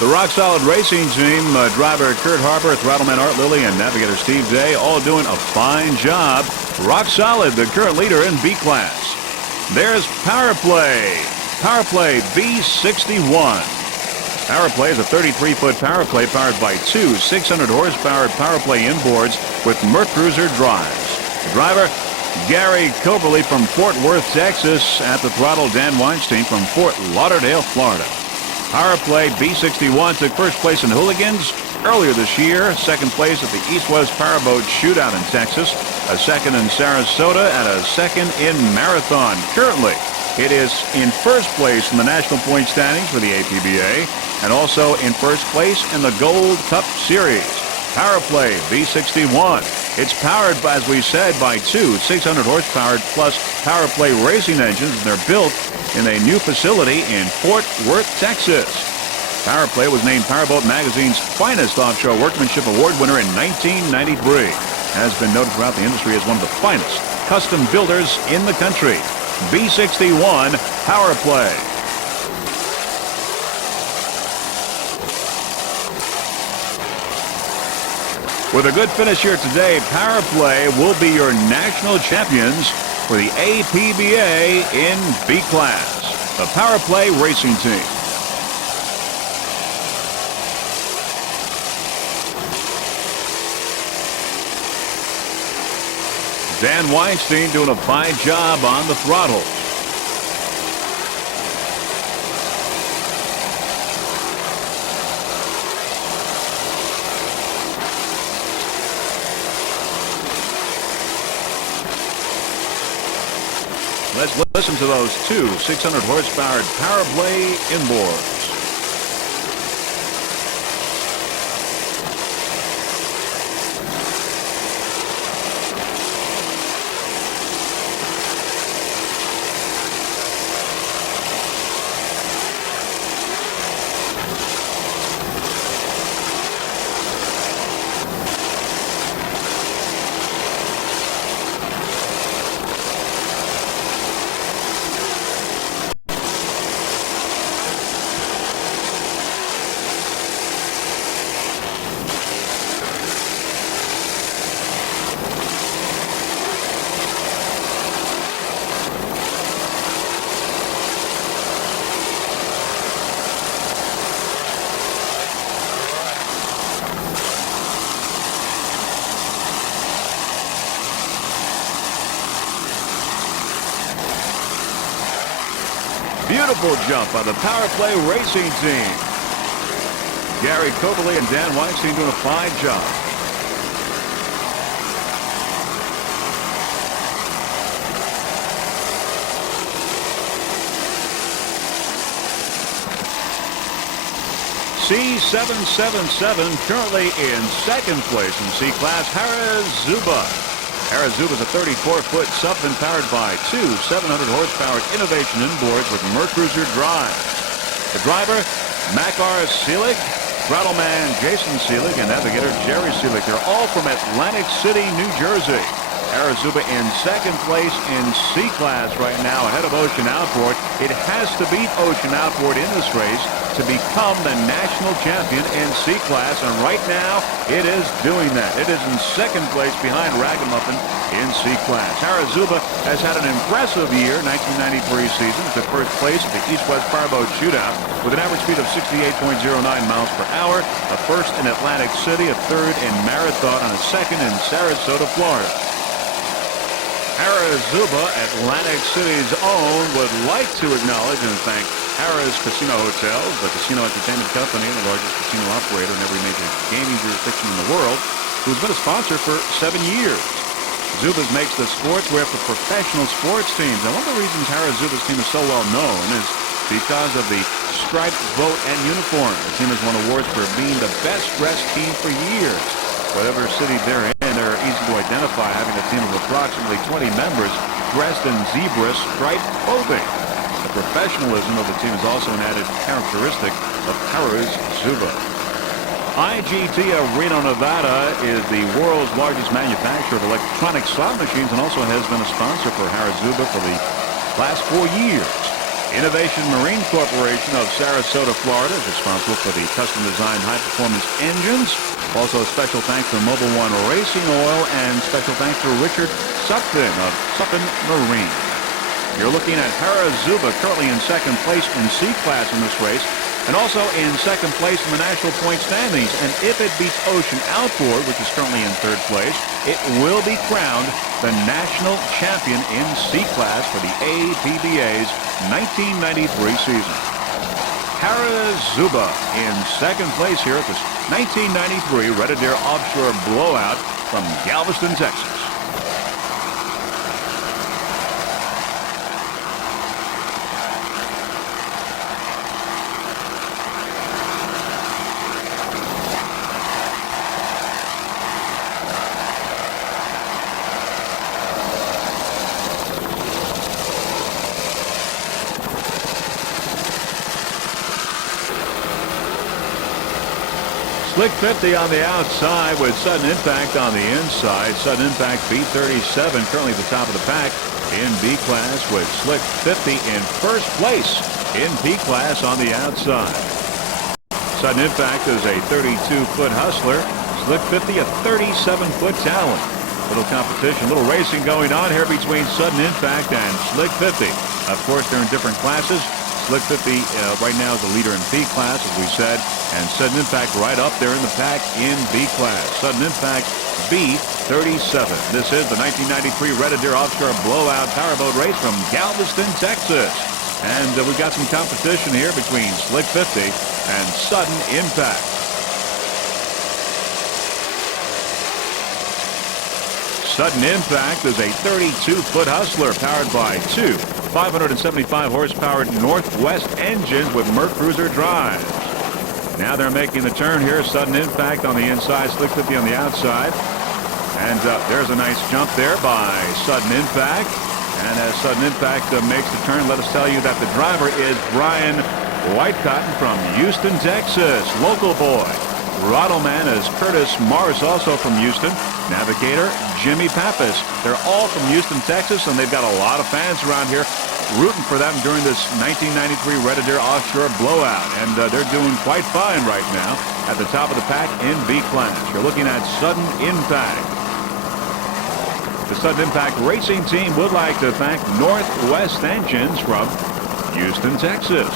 The Rock Solid Racing Team, driver Kurt Harbor, throttleman Art Lilly, and navigator Steve Day, all doing a fine job. Rock Solid, the current leader in B class. There's Power Play. Power Play B61. Power Play is a 33-foot power play powered by two 600-horsepower power play inboards with Mercruiser drives. The driver, Gary Coberly from Fort Worth, Texas. At the throttle, Dan Weinstein from Fort Lauderdale, Florida. Power Play B61 took first place in Hooligans, earlier this year. Second place at the East-West Powerboat Shootout in Texas. A second in Sarasota and a second in Marathon. Currently, it is in first place in the national point standings for the APBA and also in first place in the Gold Cup Series. Powerplay V61. It's powered, as we said, by two 600 horsepower plus Powerplay racing engines, and they're built in a new facility in Fort Worth, Texas. Powerplay was named Powerboat Magazine's finest offshore workmanship award winner in 1993. Has been noted throughout the industry as one of the finest custom builders in the country. V61 Powerplay. With a good finish here today, Powerplay will be your national champions for the APBA in B class. The Powerplay racing team. Dan Weinstein doing a fine job on the throttle. Let's listen to those two 600 horsepower Powerplay inboards. Beautiful jump by the Powerplay racing team. Gary Coverly and Dan Weinstein doing a fine job. C777 currently in second place in C-Class, Harazuba. Harazuba is a 34-foot Suffin powered by two 700-horsepower Innovation inboards with Mercruiser drives. The driver, Makar Seelig, throttle man Jason Seelig, and navigator Jerry Seelig. They're all from Atlantic City, New Jersey. Harazuba in second place in C-Class right now, ahead of Ocean Outboard. It has to beat Ocean Outboard in this race to become the national champion in C-Class, and right now it is doing that. It is in second place behind Ragamuffin in C-Class. Harazuba has had an impressive year, 1993 season. Took first place at the East-West Powerboat Shootout with an average speed of 68.09 miles per hour, a first in Atlantic City, a third in Marathon, and a second in Sarasota, Florida. Harazuba, Atlantic City's own, would like to acknowledge and thank Harrah's Casino Hotels, the casino entertainment company, the largest casino operator in every major gaming jurisdiction in the world, who's been a sponsor for 7 years. Zubas makes the sportswear for professional sports teams. And one of the reasons Harazuba's team is so well known is because of the striped boat and uniform. The team has won awards for being the best dressed team for years. Whatever city they're in, they're easy to identify, having a team of approximately 20 members dressed in zebra striped clothing. The professionalism of the team is also an added characteristic of Harazuba. IGT of Reno, Nevada is the world's largest manufacturer of electronic slot machines and also has been a sponsor for Harazuba for the last 4 years. Innovation Marine Corporation of Sarasota, Florida is responsible for the custom-designed high-performance engines. Also, a special thanks to Mobile One Racing Oil and special thanks to Richard Sutphin of Sutphin Marine. You're looking at Harazuba currently in second place in C-Class in this race and also in second place in the national point standings. And if it beats Ocean Outboard, which is currently in third place, it will be crowned the national champion in C-Class for the APBA's 1993 season. Zuba in second place here at the 1993 Red Adair Offshore Blowout from Galveston, Texas. Slick 50 on the outside with Sudden Impact on the inside. Sudden Impact B37 currently at the top of the pack in B class with Slick 50 in first place in P class on the outside. Sudden Impact is a 32-foot hustler. Slick 50 a 37-foot talent. Little competition, little racing going on here between Sudden Impact and Slick 50. Of course, they're in different classes. Slick 50 right now is the leader in P class, as we said, and Sudden Impact right up there in the pack in B class. Sudden Impact B37. This is the 1993 Red Adair Offshore Blowout Powerboat race from Galveston, Texas. And we've got some competition here between Slick 50 and Sudden Impact. Sudden Impact is a 32-foot hustler powered by two 575 horsepower Northwest engines with Mercruiser drives. Now they're making the turn here. Sudden Impact on the inside, Slick 50 on the outside. And there's a nice jump there by Sudden Impact. And as Sudden Impact makes the turn, let us tell you that the driver is Brian Whitecotton from Houston, Texas. Local boy. Throttleman is Curtis Morris, also from Houston. Navigator, Jimmy Pappas. They're all from Houston, Texas, and they've got a lot of fans around here rooting for them during this 1993 Red Adair Offshore Blowout. And they're doing quite fine right now at the top of the pack in B class. You're looking at Sudden Impact. The Sudden Impact racing team would like to thank Northwest Engines from Houston, Texas.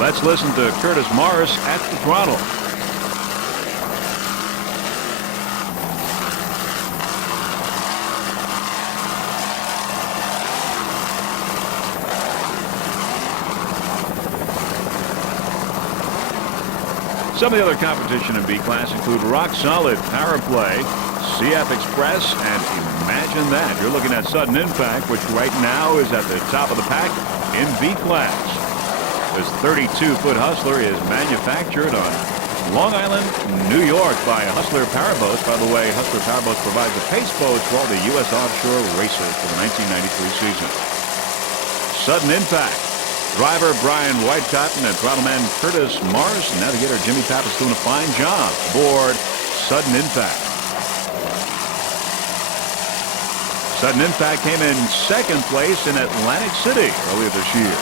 Let's listen to Curtis Morris at the throttle. Some of the other competition in B class include Rock Solid, Power Play, CF Express, and Imagine That. You're looking at Sudden Impact, which right now is at the top of the pack in B class. This 32-foot hustler is manufactured on Long Island, New York by Hustler Powerboats. By the way, Hustler Powerboats provides the pace boats for all the U.S. offshore racers for the 1993 season. Sudden Impact. Driver Brian Whitecotton and throttleman Curtis Morris. Navigator Jimmy Pappas doing a fine job aboard Sudden Impact. Sudden Impact came in second place in Atlantic City earlier this year.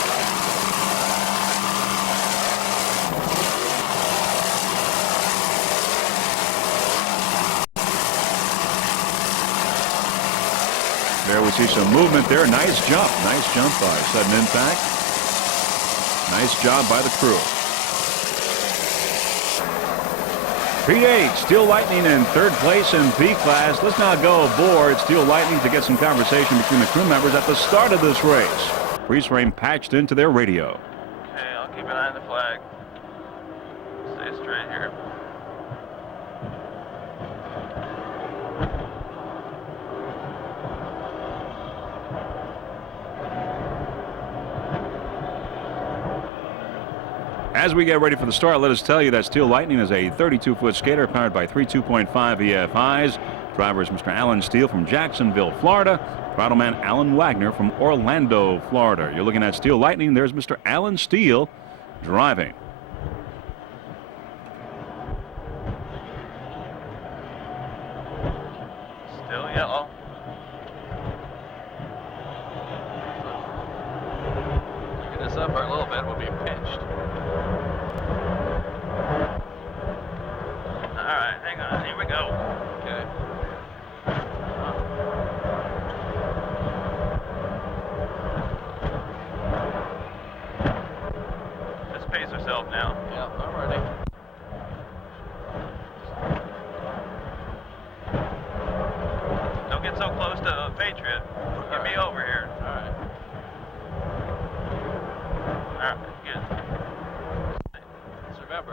There we see some movement there. Nice jump by Sudden Impact. Nice job by the crew. P8, Steel Lightning in third place in B class. Let's now go aboard Steel Lightning to get some conversation between the crew members at the start of this race. Freeze frame patched into their radio. Okay, I'll keep an eye on the flag. Stay straight here. As we get ready for the start, let us tell you that Steel Lightning is a 32-foot skater powered by three 2.5 EFIs. Driver is Mr. Alan Steele from Jacksonville, Florida. Throttleman Alan Wagner from Orlando, Florida. You're looking at Steel Lightning. There's Mr. Alan Steele driving. Still yellow. Get this up a little bit, we'll be pinched. Alright, hang on, here we go. Okay. Just pace yourself now. Yeah, I'm ready. Don't get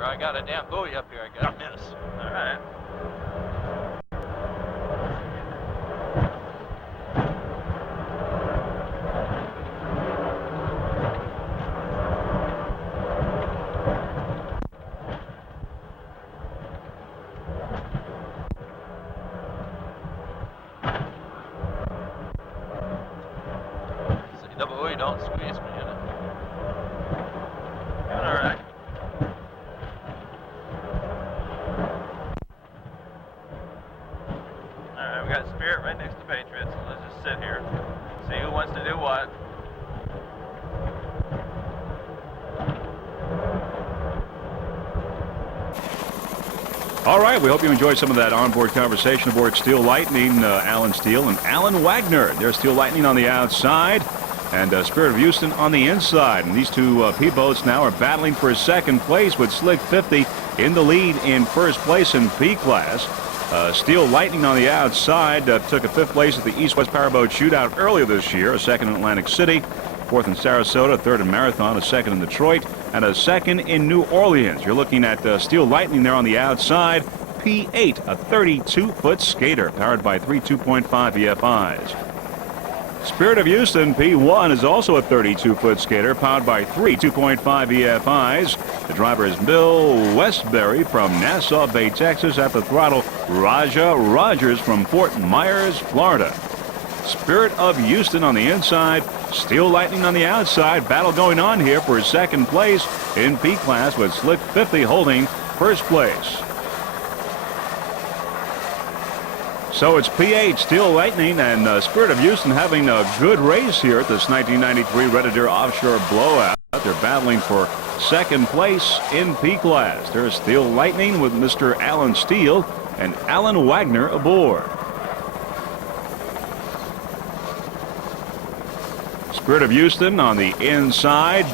I got a damn buoy up here. I got to miss. All right. See, the buoy don't squeeze me in it. All right. All right, we got Spirit right next to Patriots. So let's just sit here, see who wants to do what. All right, we hope you enjoyed some of that onboard conversation aboard Steel Lightning. Alan Steele and Alan Wagner. There's Steel Lightning on the outside and Spirit of Houston on the inside. And these two P-boats now are battling for second place with Slick 50 in the lead in first place in P-class. Steel Lightning on the outside took a fifth place at the East-West Powerboat Shootout earlier this year, a second in Atlantic City, fourth in Sarasota, a third in Marathon, a second in Detroit, and a second in New Orleans. You're looking at Steel Lightning there on the outside. P8, a 32-foot skater powered by three 2.5 EFIs. Spirit of Houston, P1, is also a 32-foot skater powered by three 2.5 EFIs. The driver is Bill Westbury from Nassau Bay, Texas. At the throttle, Raja Rogers from Fort Myers, Florida. Spirit of Houston on the inside, Steel Lightning on the outside. Battle going on here for second place in P class with Slick 50 holding first place. So it's P8, Steel Lightning, and Spirit of Houston having a good race here at this 1993 Red Adair Offshore Blowout. They're battling for second place in P class. There's Steel Lightning with Mr. Alan Steele and Alan Wagner aboard. Spirit of Houston on the inside.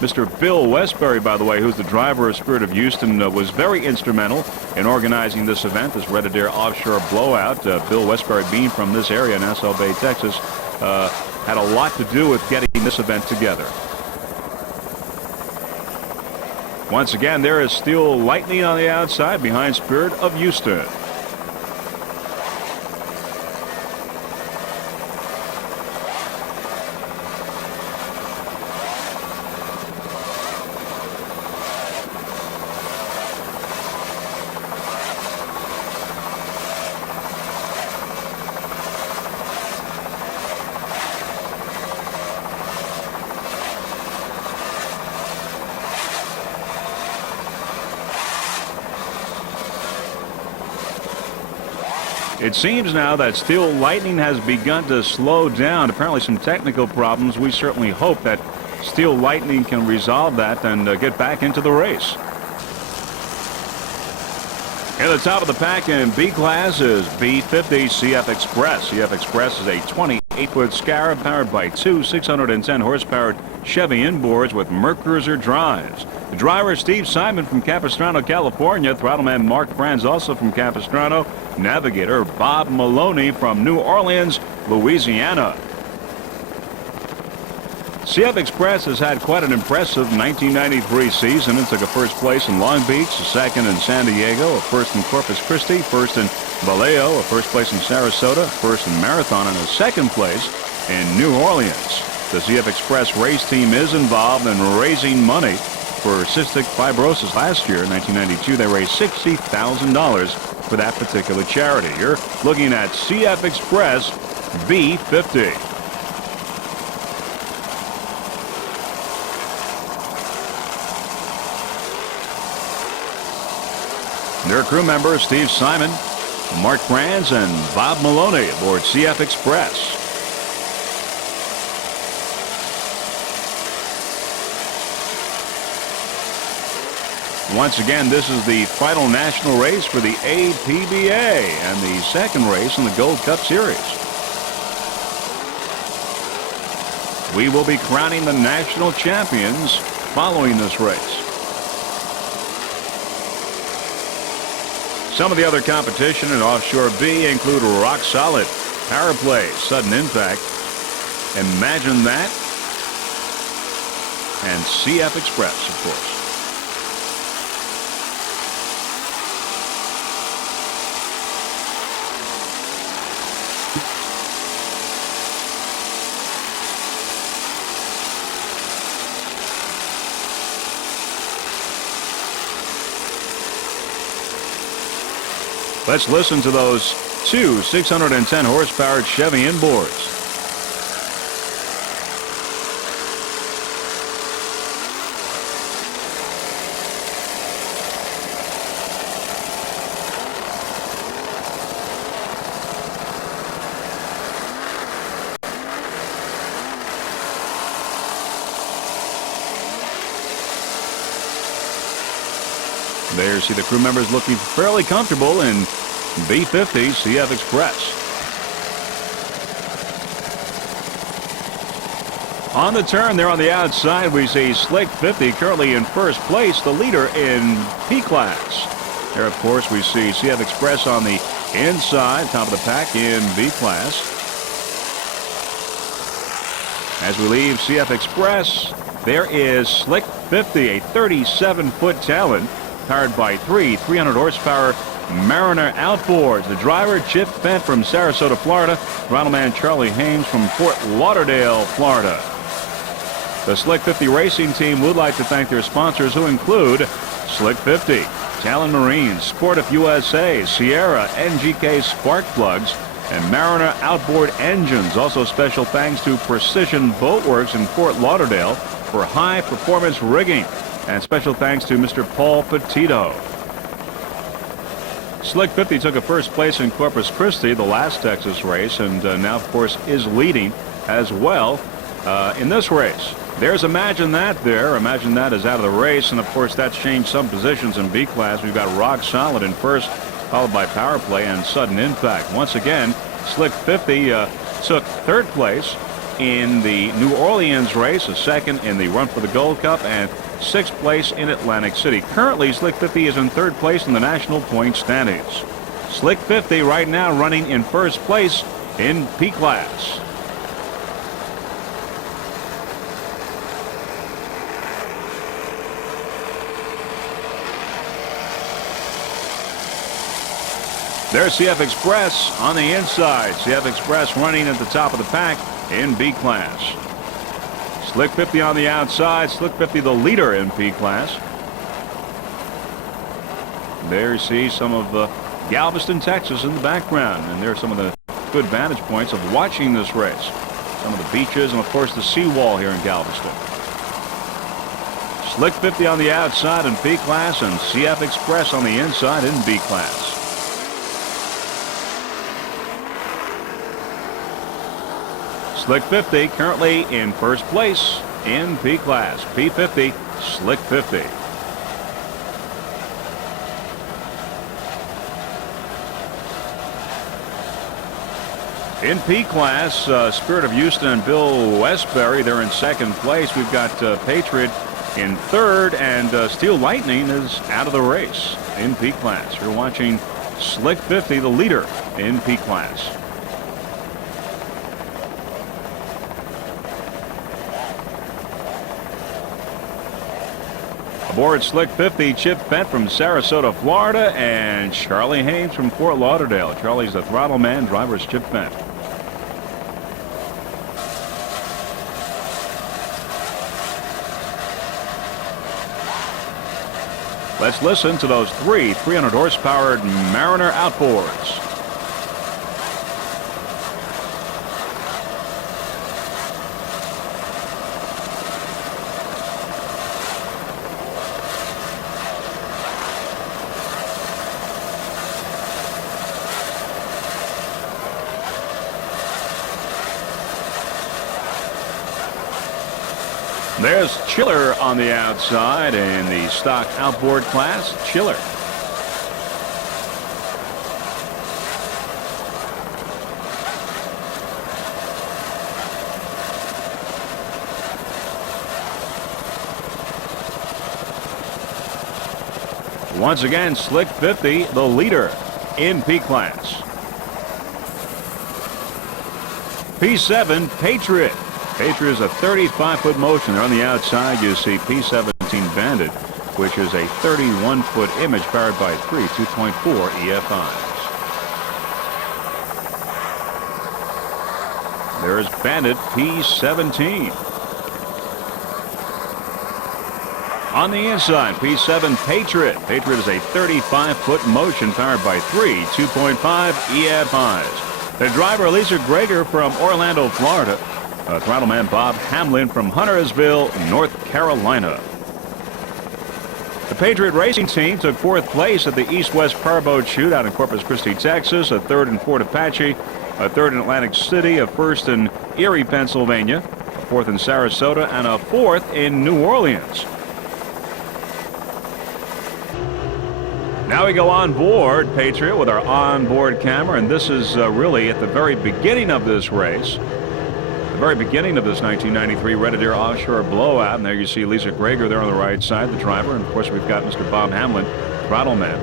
Mr. Bill Westbury, by the way, who's the driver of Spirit of Houston, was very instrumental in organizing this event, this Red Adair Offshore Blowout. Bill Westbury, being from this area, Nassau Bay, Texas, had a lot to do with getting this event together. Once again, there is Steel Lightning on the outside behind Spirit of Houston. It seems now that Steel Lightning has begun to slow down. Apparently some technical problems. We certainly hope that Steel Lightning can resolve that and get back into the race. At the top of the pack in B class is B50 CF Express. CF Express is a 28-foot Scarab powered by two 610 horsepower Chevy inboards with Mercruiser drives. The driver is Steve Simon from Capistrano, California. Throttleman Mark Franz, also from Capistrano. Navigator Bob Maloney from New Orleans, Louisiana. CF Express has had quite an impressive 1993 season. It took a first place in Long Beach, a second in San Diego, a first in Corpus Christi, first in Vallejo, a first place in Sarasota, first in Marathon, and a second place in New Orleans. The CF Express race team is involved in raising money for cystic fibrosis. Last year, in 1992, they raised $60,000 for that particular charity. You're looking at CF Express B50. Their crew members, Steve Simon, Mark Franz, and Bob Maloney aboard CF Express. Once again, this is the final national race for the APBA and the second race in the Gold Cup Series. We will be crowning the national champions following this race. Some of the other competition in Offshore B include Rock Solid, Power Play, Sudden Impact, Imagine That, and CF Express, of course. Let's listen to those two 610 horsepower Chevy inboards. There you see the crew members looking fairly comfortable in B50 CF Express. On the turn there on the outside, we see Slick 50 currently in first place, the leader in P class. There, of course, we see CF Express on the inside, top of the pack in B class. As we leave CF Express, there is Slick 50, a 37-foot talent, powered by three 300 horsepower Mariner outboards. The driver, Chip Fent from Sarasota, Florida. Throttle man Charlie Haynes from Fort Lauderdale, Florida. The Slick 50 racing team would like to thank their sponsors, who include Slick 50, Talon Marine, Sportif USA, Sierra, NGK Spark Plugs, and Mariner outboard engines. Also special thanks to Precision Boatworks in Fort Lauderdale for high performance rigging. And special thanks to Mr. Paul Petito. Slick 50 took a first place in Corpus Christi, the last Texas race, and now, of course, is leading as well in this race. There's Imagine That there. Imagine That is out of the race, and, of course, that's changed some positions in B class. We've got Rock Solid in first, followed by Power Play and Sudden Impact. Once again, Slick 50 took third place in the New Orleans race, a second in the Run for the Gold Cup, and sixth place in Atlantic City. Currently, Slick 50 is in third place in the national point standings. Slick 50 right now running in first place in P class. There's CF Express on the inside. CF Express running at the top of the pack in B class. Slick 50 on the outside. Slick 50 the leader in P class. There you see some of Galveston, Texas in the background. And there's some of the good vantage points of watching this race. Some of the beaches and, of course, the seawall here in Galveston. Slick 50 on the outside in P class and CF Express on the inside in B class. Slick 50 currently in first place in P class. P50, Slick 50. In P class, Spirit of Houston and Bill Westbury, they're in second place. We've got Patriot in third, and Steel Lightning is out of the race in P class. You're watching Slick 50, the leader in P class. Aboard Slick 50, Chip Fent from Sarasota, Florida, and Charlie Haynes from Fort Lauderdale. Charlie's the throttle man, driver's Chip Fent. Let's listen to those three 300 horsepower Mariner outboards. There's Chiller on the outside in the stock outboard class. Chiller. Once again, Slick 50, the leader in P class. P7, Patriot. Patriot is a 35-foot motion. There on the outside, you see P17 Bandit, which is a 31-foot image powered by three 2.4 EFIs. There's Bandit P17. On the inside, P7 Patriot. Patriot is a 35-foot motion powered by three 2.5 EFIs. The driver, Lisa Greger from Orlando, Florida. Throttle man Bob Hamlin from Huntersville, North Carolina. The Patriot Racing Team took fourth place at the East-West Powerboat Shoot out in Corpus Christi, Texas. A third in Fort Apache, a third in Atlantic City, a first in Erie, Pennsylvania, a fourth in Sarasota, and a fourth in New Orleans. Now we go on board Patriot with our onboard camera, and this is really at the very beginning of this race. The very beginning of this 1993 Red Adair Offshore blowout. And there you see Lisa Greger there on the right side, the driver. And of course we've got Mr. Bob Hamlin, throttle man.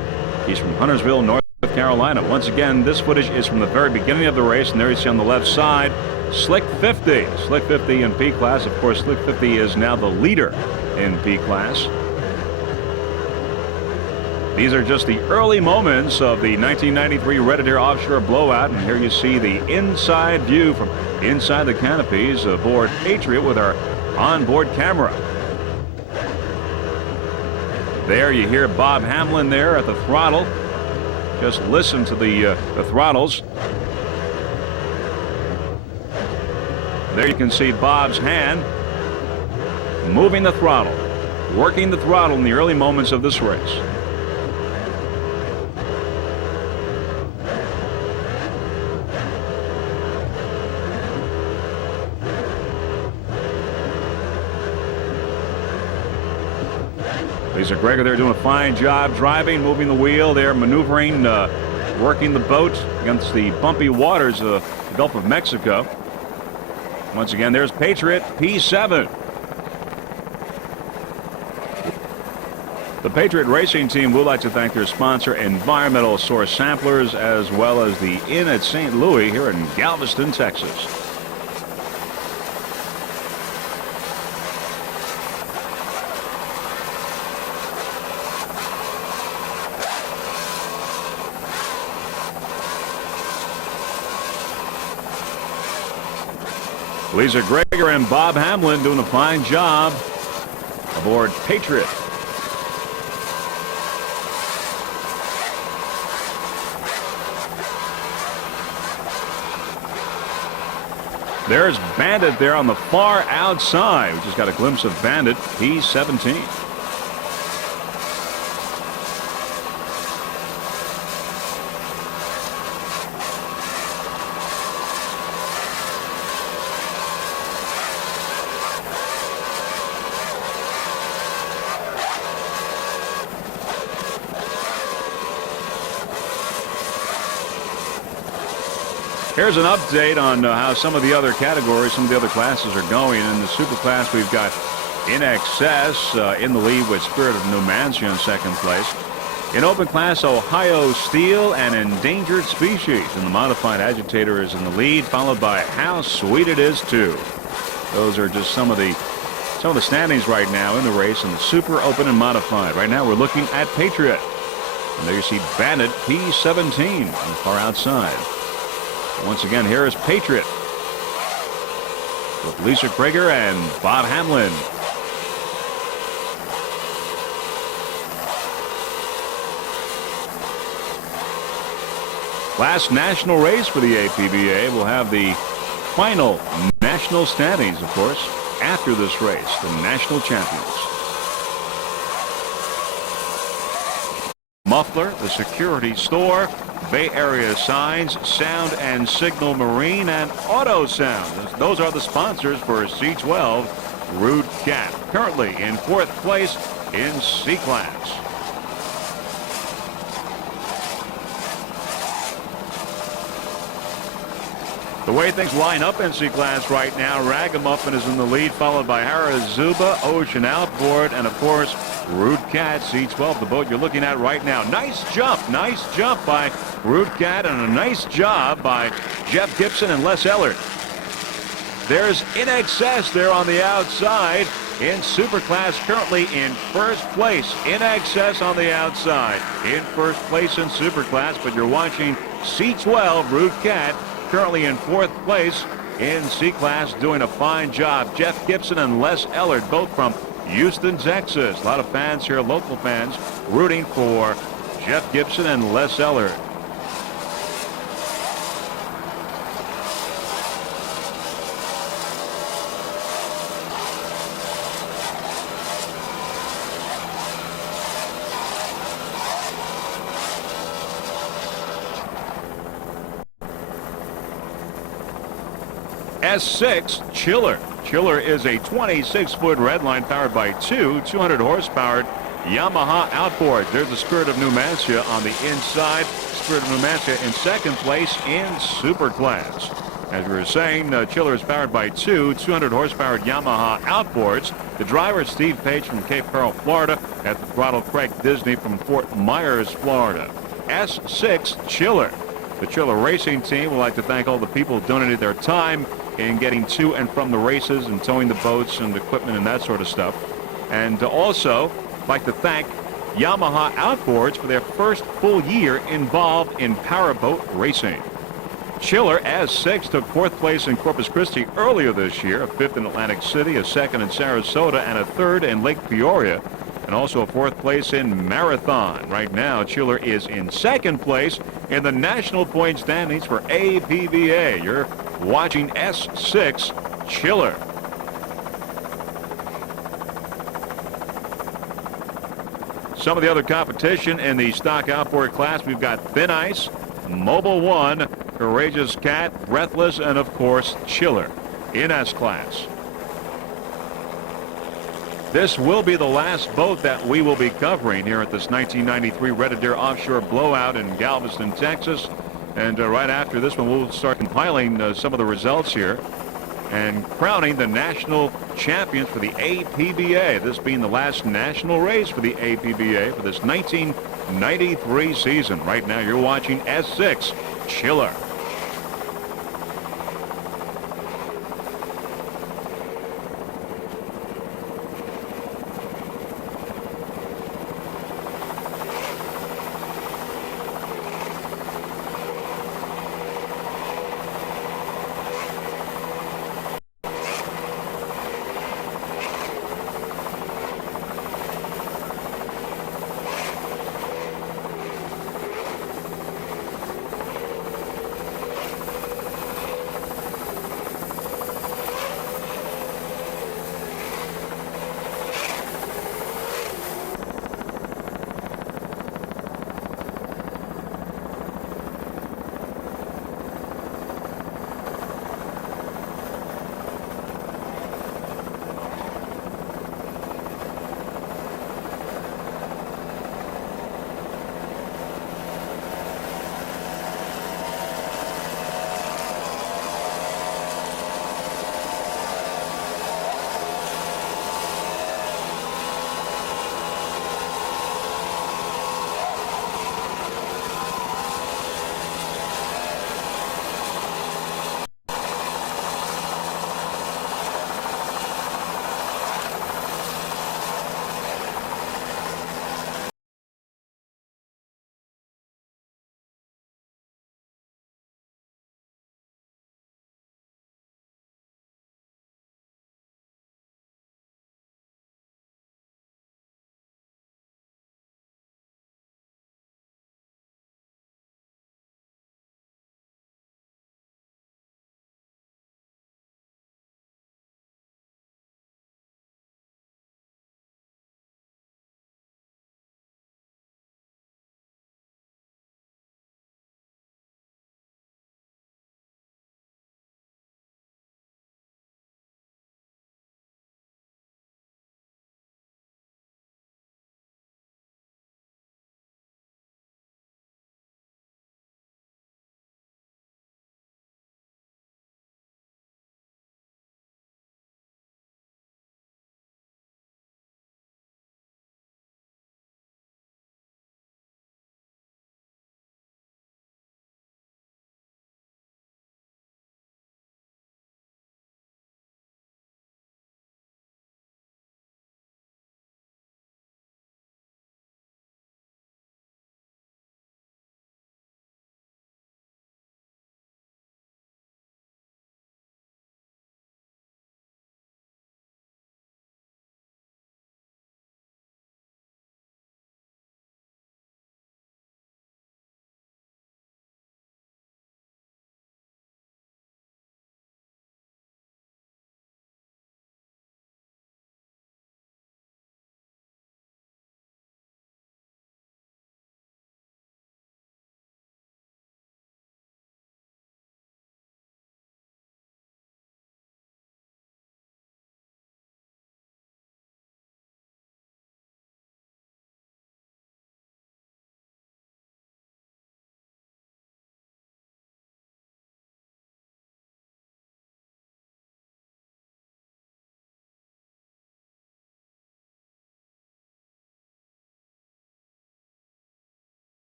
He's from Huntersville, North Carolina. Once again, this footage is from the very beginning of the race. And there you see on the left side, Slick 50. Slick 50 in P class. Of course, Slick 50 is now the leader in P class. These are just the early moments of the 1993 Red Adair Offshore blowout. And here you see the inside view from inside the canopies aboard Patriot with our onboard camera. There you hear Bob Hamlin there at the throttle. Just listen to the throttles. There you can see Bob's hand moving the throttle, working the throttle in the early moments of this race. Lisa Greger there doing a fine job driving, moving the wheel there, maneuvering, working the boat against the bumpy waters of the Gulf of Mexico. Once again, there's Patriot P7. The Patriot Racing Team would like to thank their sponsor, Environmental Source Samplers, as well as the Inn at St. Louis here in Galveston, Texas. Lisa Greger and Bob Hamlin doing a fine job aboard Patriot. There's Bandit there on the far outside. We just got a glimpse of Bandit, P17. Here's an update on how some of the other categories, some of the other classes are going. In the super class, we've got In Excess in the lead with Spirit of Numancia in second place. In open class, Ohio Steel and Endangered Species. And the modified Agitator is in the lead, followed by How Sweet It Is Too. Those are just some of the standings right now in the race in the super, open, and modified. Right now, we're looking at Patriot. And there you see Bandit P17 on the far outside. Once again, here is Patriot with Lisa Greger and Bob Hamlin. Last national race for the APBA. We'll have the final national standings, of course, after this race, the national champions. Muffler, the security store, Bay Area Signs, Sound and Signal Marine, and Auto Sound. Those are the sponsors for C12 Rude Cat, currently in fourth place in C class. The way things line up in C class right now, Ragamuffin is in the lead, followed by Harazuba, Ocean Outboard, and of course Rude Cat, C12, the boat you're looking at right now. Nice jump by Rude Cat, and a nice job by Jeff Gibson and Les Ellard. There's In Excess there on the outside in Superclass, currently in first place. In Excess on the outside in first place in Superclass, but you're watching C12 Rude Cat currently in fourth place in C-Class, doing a fine job. Jeff Gibson and Les Ellard, both from Houston, Texas. A lot of fans here, local fans, rooting for Jeff Gibson and Les Eller. S6 Chiller. Chiller is a 26-foot redline powered by two 200-horsepower Yamaha outboards. There's the Spirit of Numancia on the inside. Spirit of Numancia in second place in Superclass. As we were saying, Chiller is powered by two 200-horsepower Yamaha outboards. The driver is Steve Page from Cape Coral, Florida. At the throttle, Craig Disney from Fort Myers, Florida. S6 Chiller. The Chiller Racing Team would like to thank all the people who donated their time in getting to and from the races and towing the boats and equipment and that sort of stuff. And also like to thank Yamaha Outboards for their first full year involved in powerboat racing. Chiller S6 took fourth place in Corpus Christi earlier this year, a fifth in Atlantic City, a second in Sarasota, and a third in Lake Peoria, and also a fourth place in Marathon. Right now, Chiller is in second place in the national point standings for APBA. You're watching S6 Chiller. Some of the other competition in the stock outboard class, we've got Thin Ice, Mobile One, Courageous Cat, Breathless, and of course Chiller in S class. This will be the last boat that we will be covering here at this 1993 Red Adair Offshore blowout in Galveston, Texas. And right after this one, we'll start compiling some of the results here and crowning the national champions for the APBA. This being the last national race for the APBA for this 1993 season. Right now, you're watching S6 Chiller.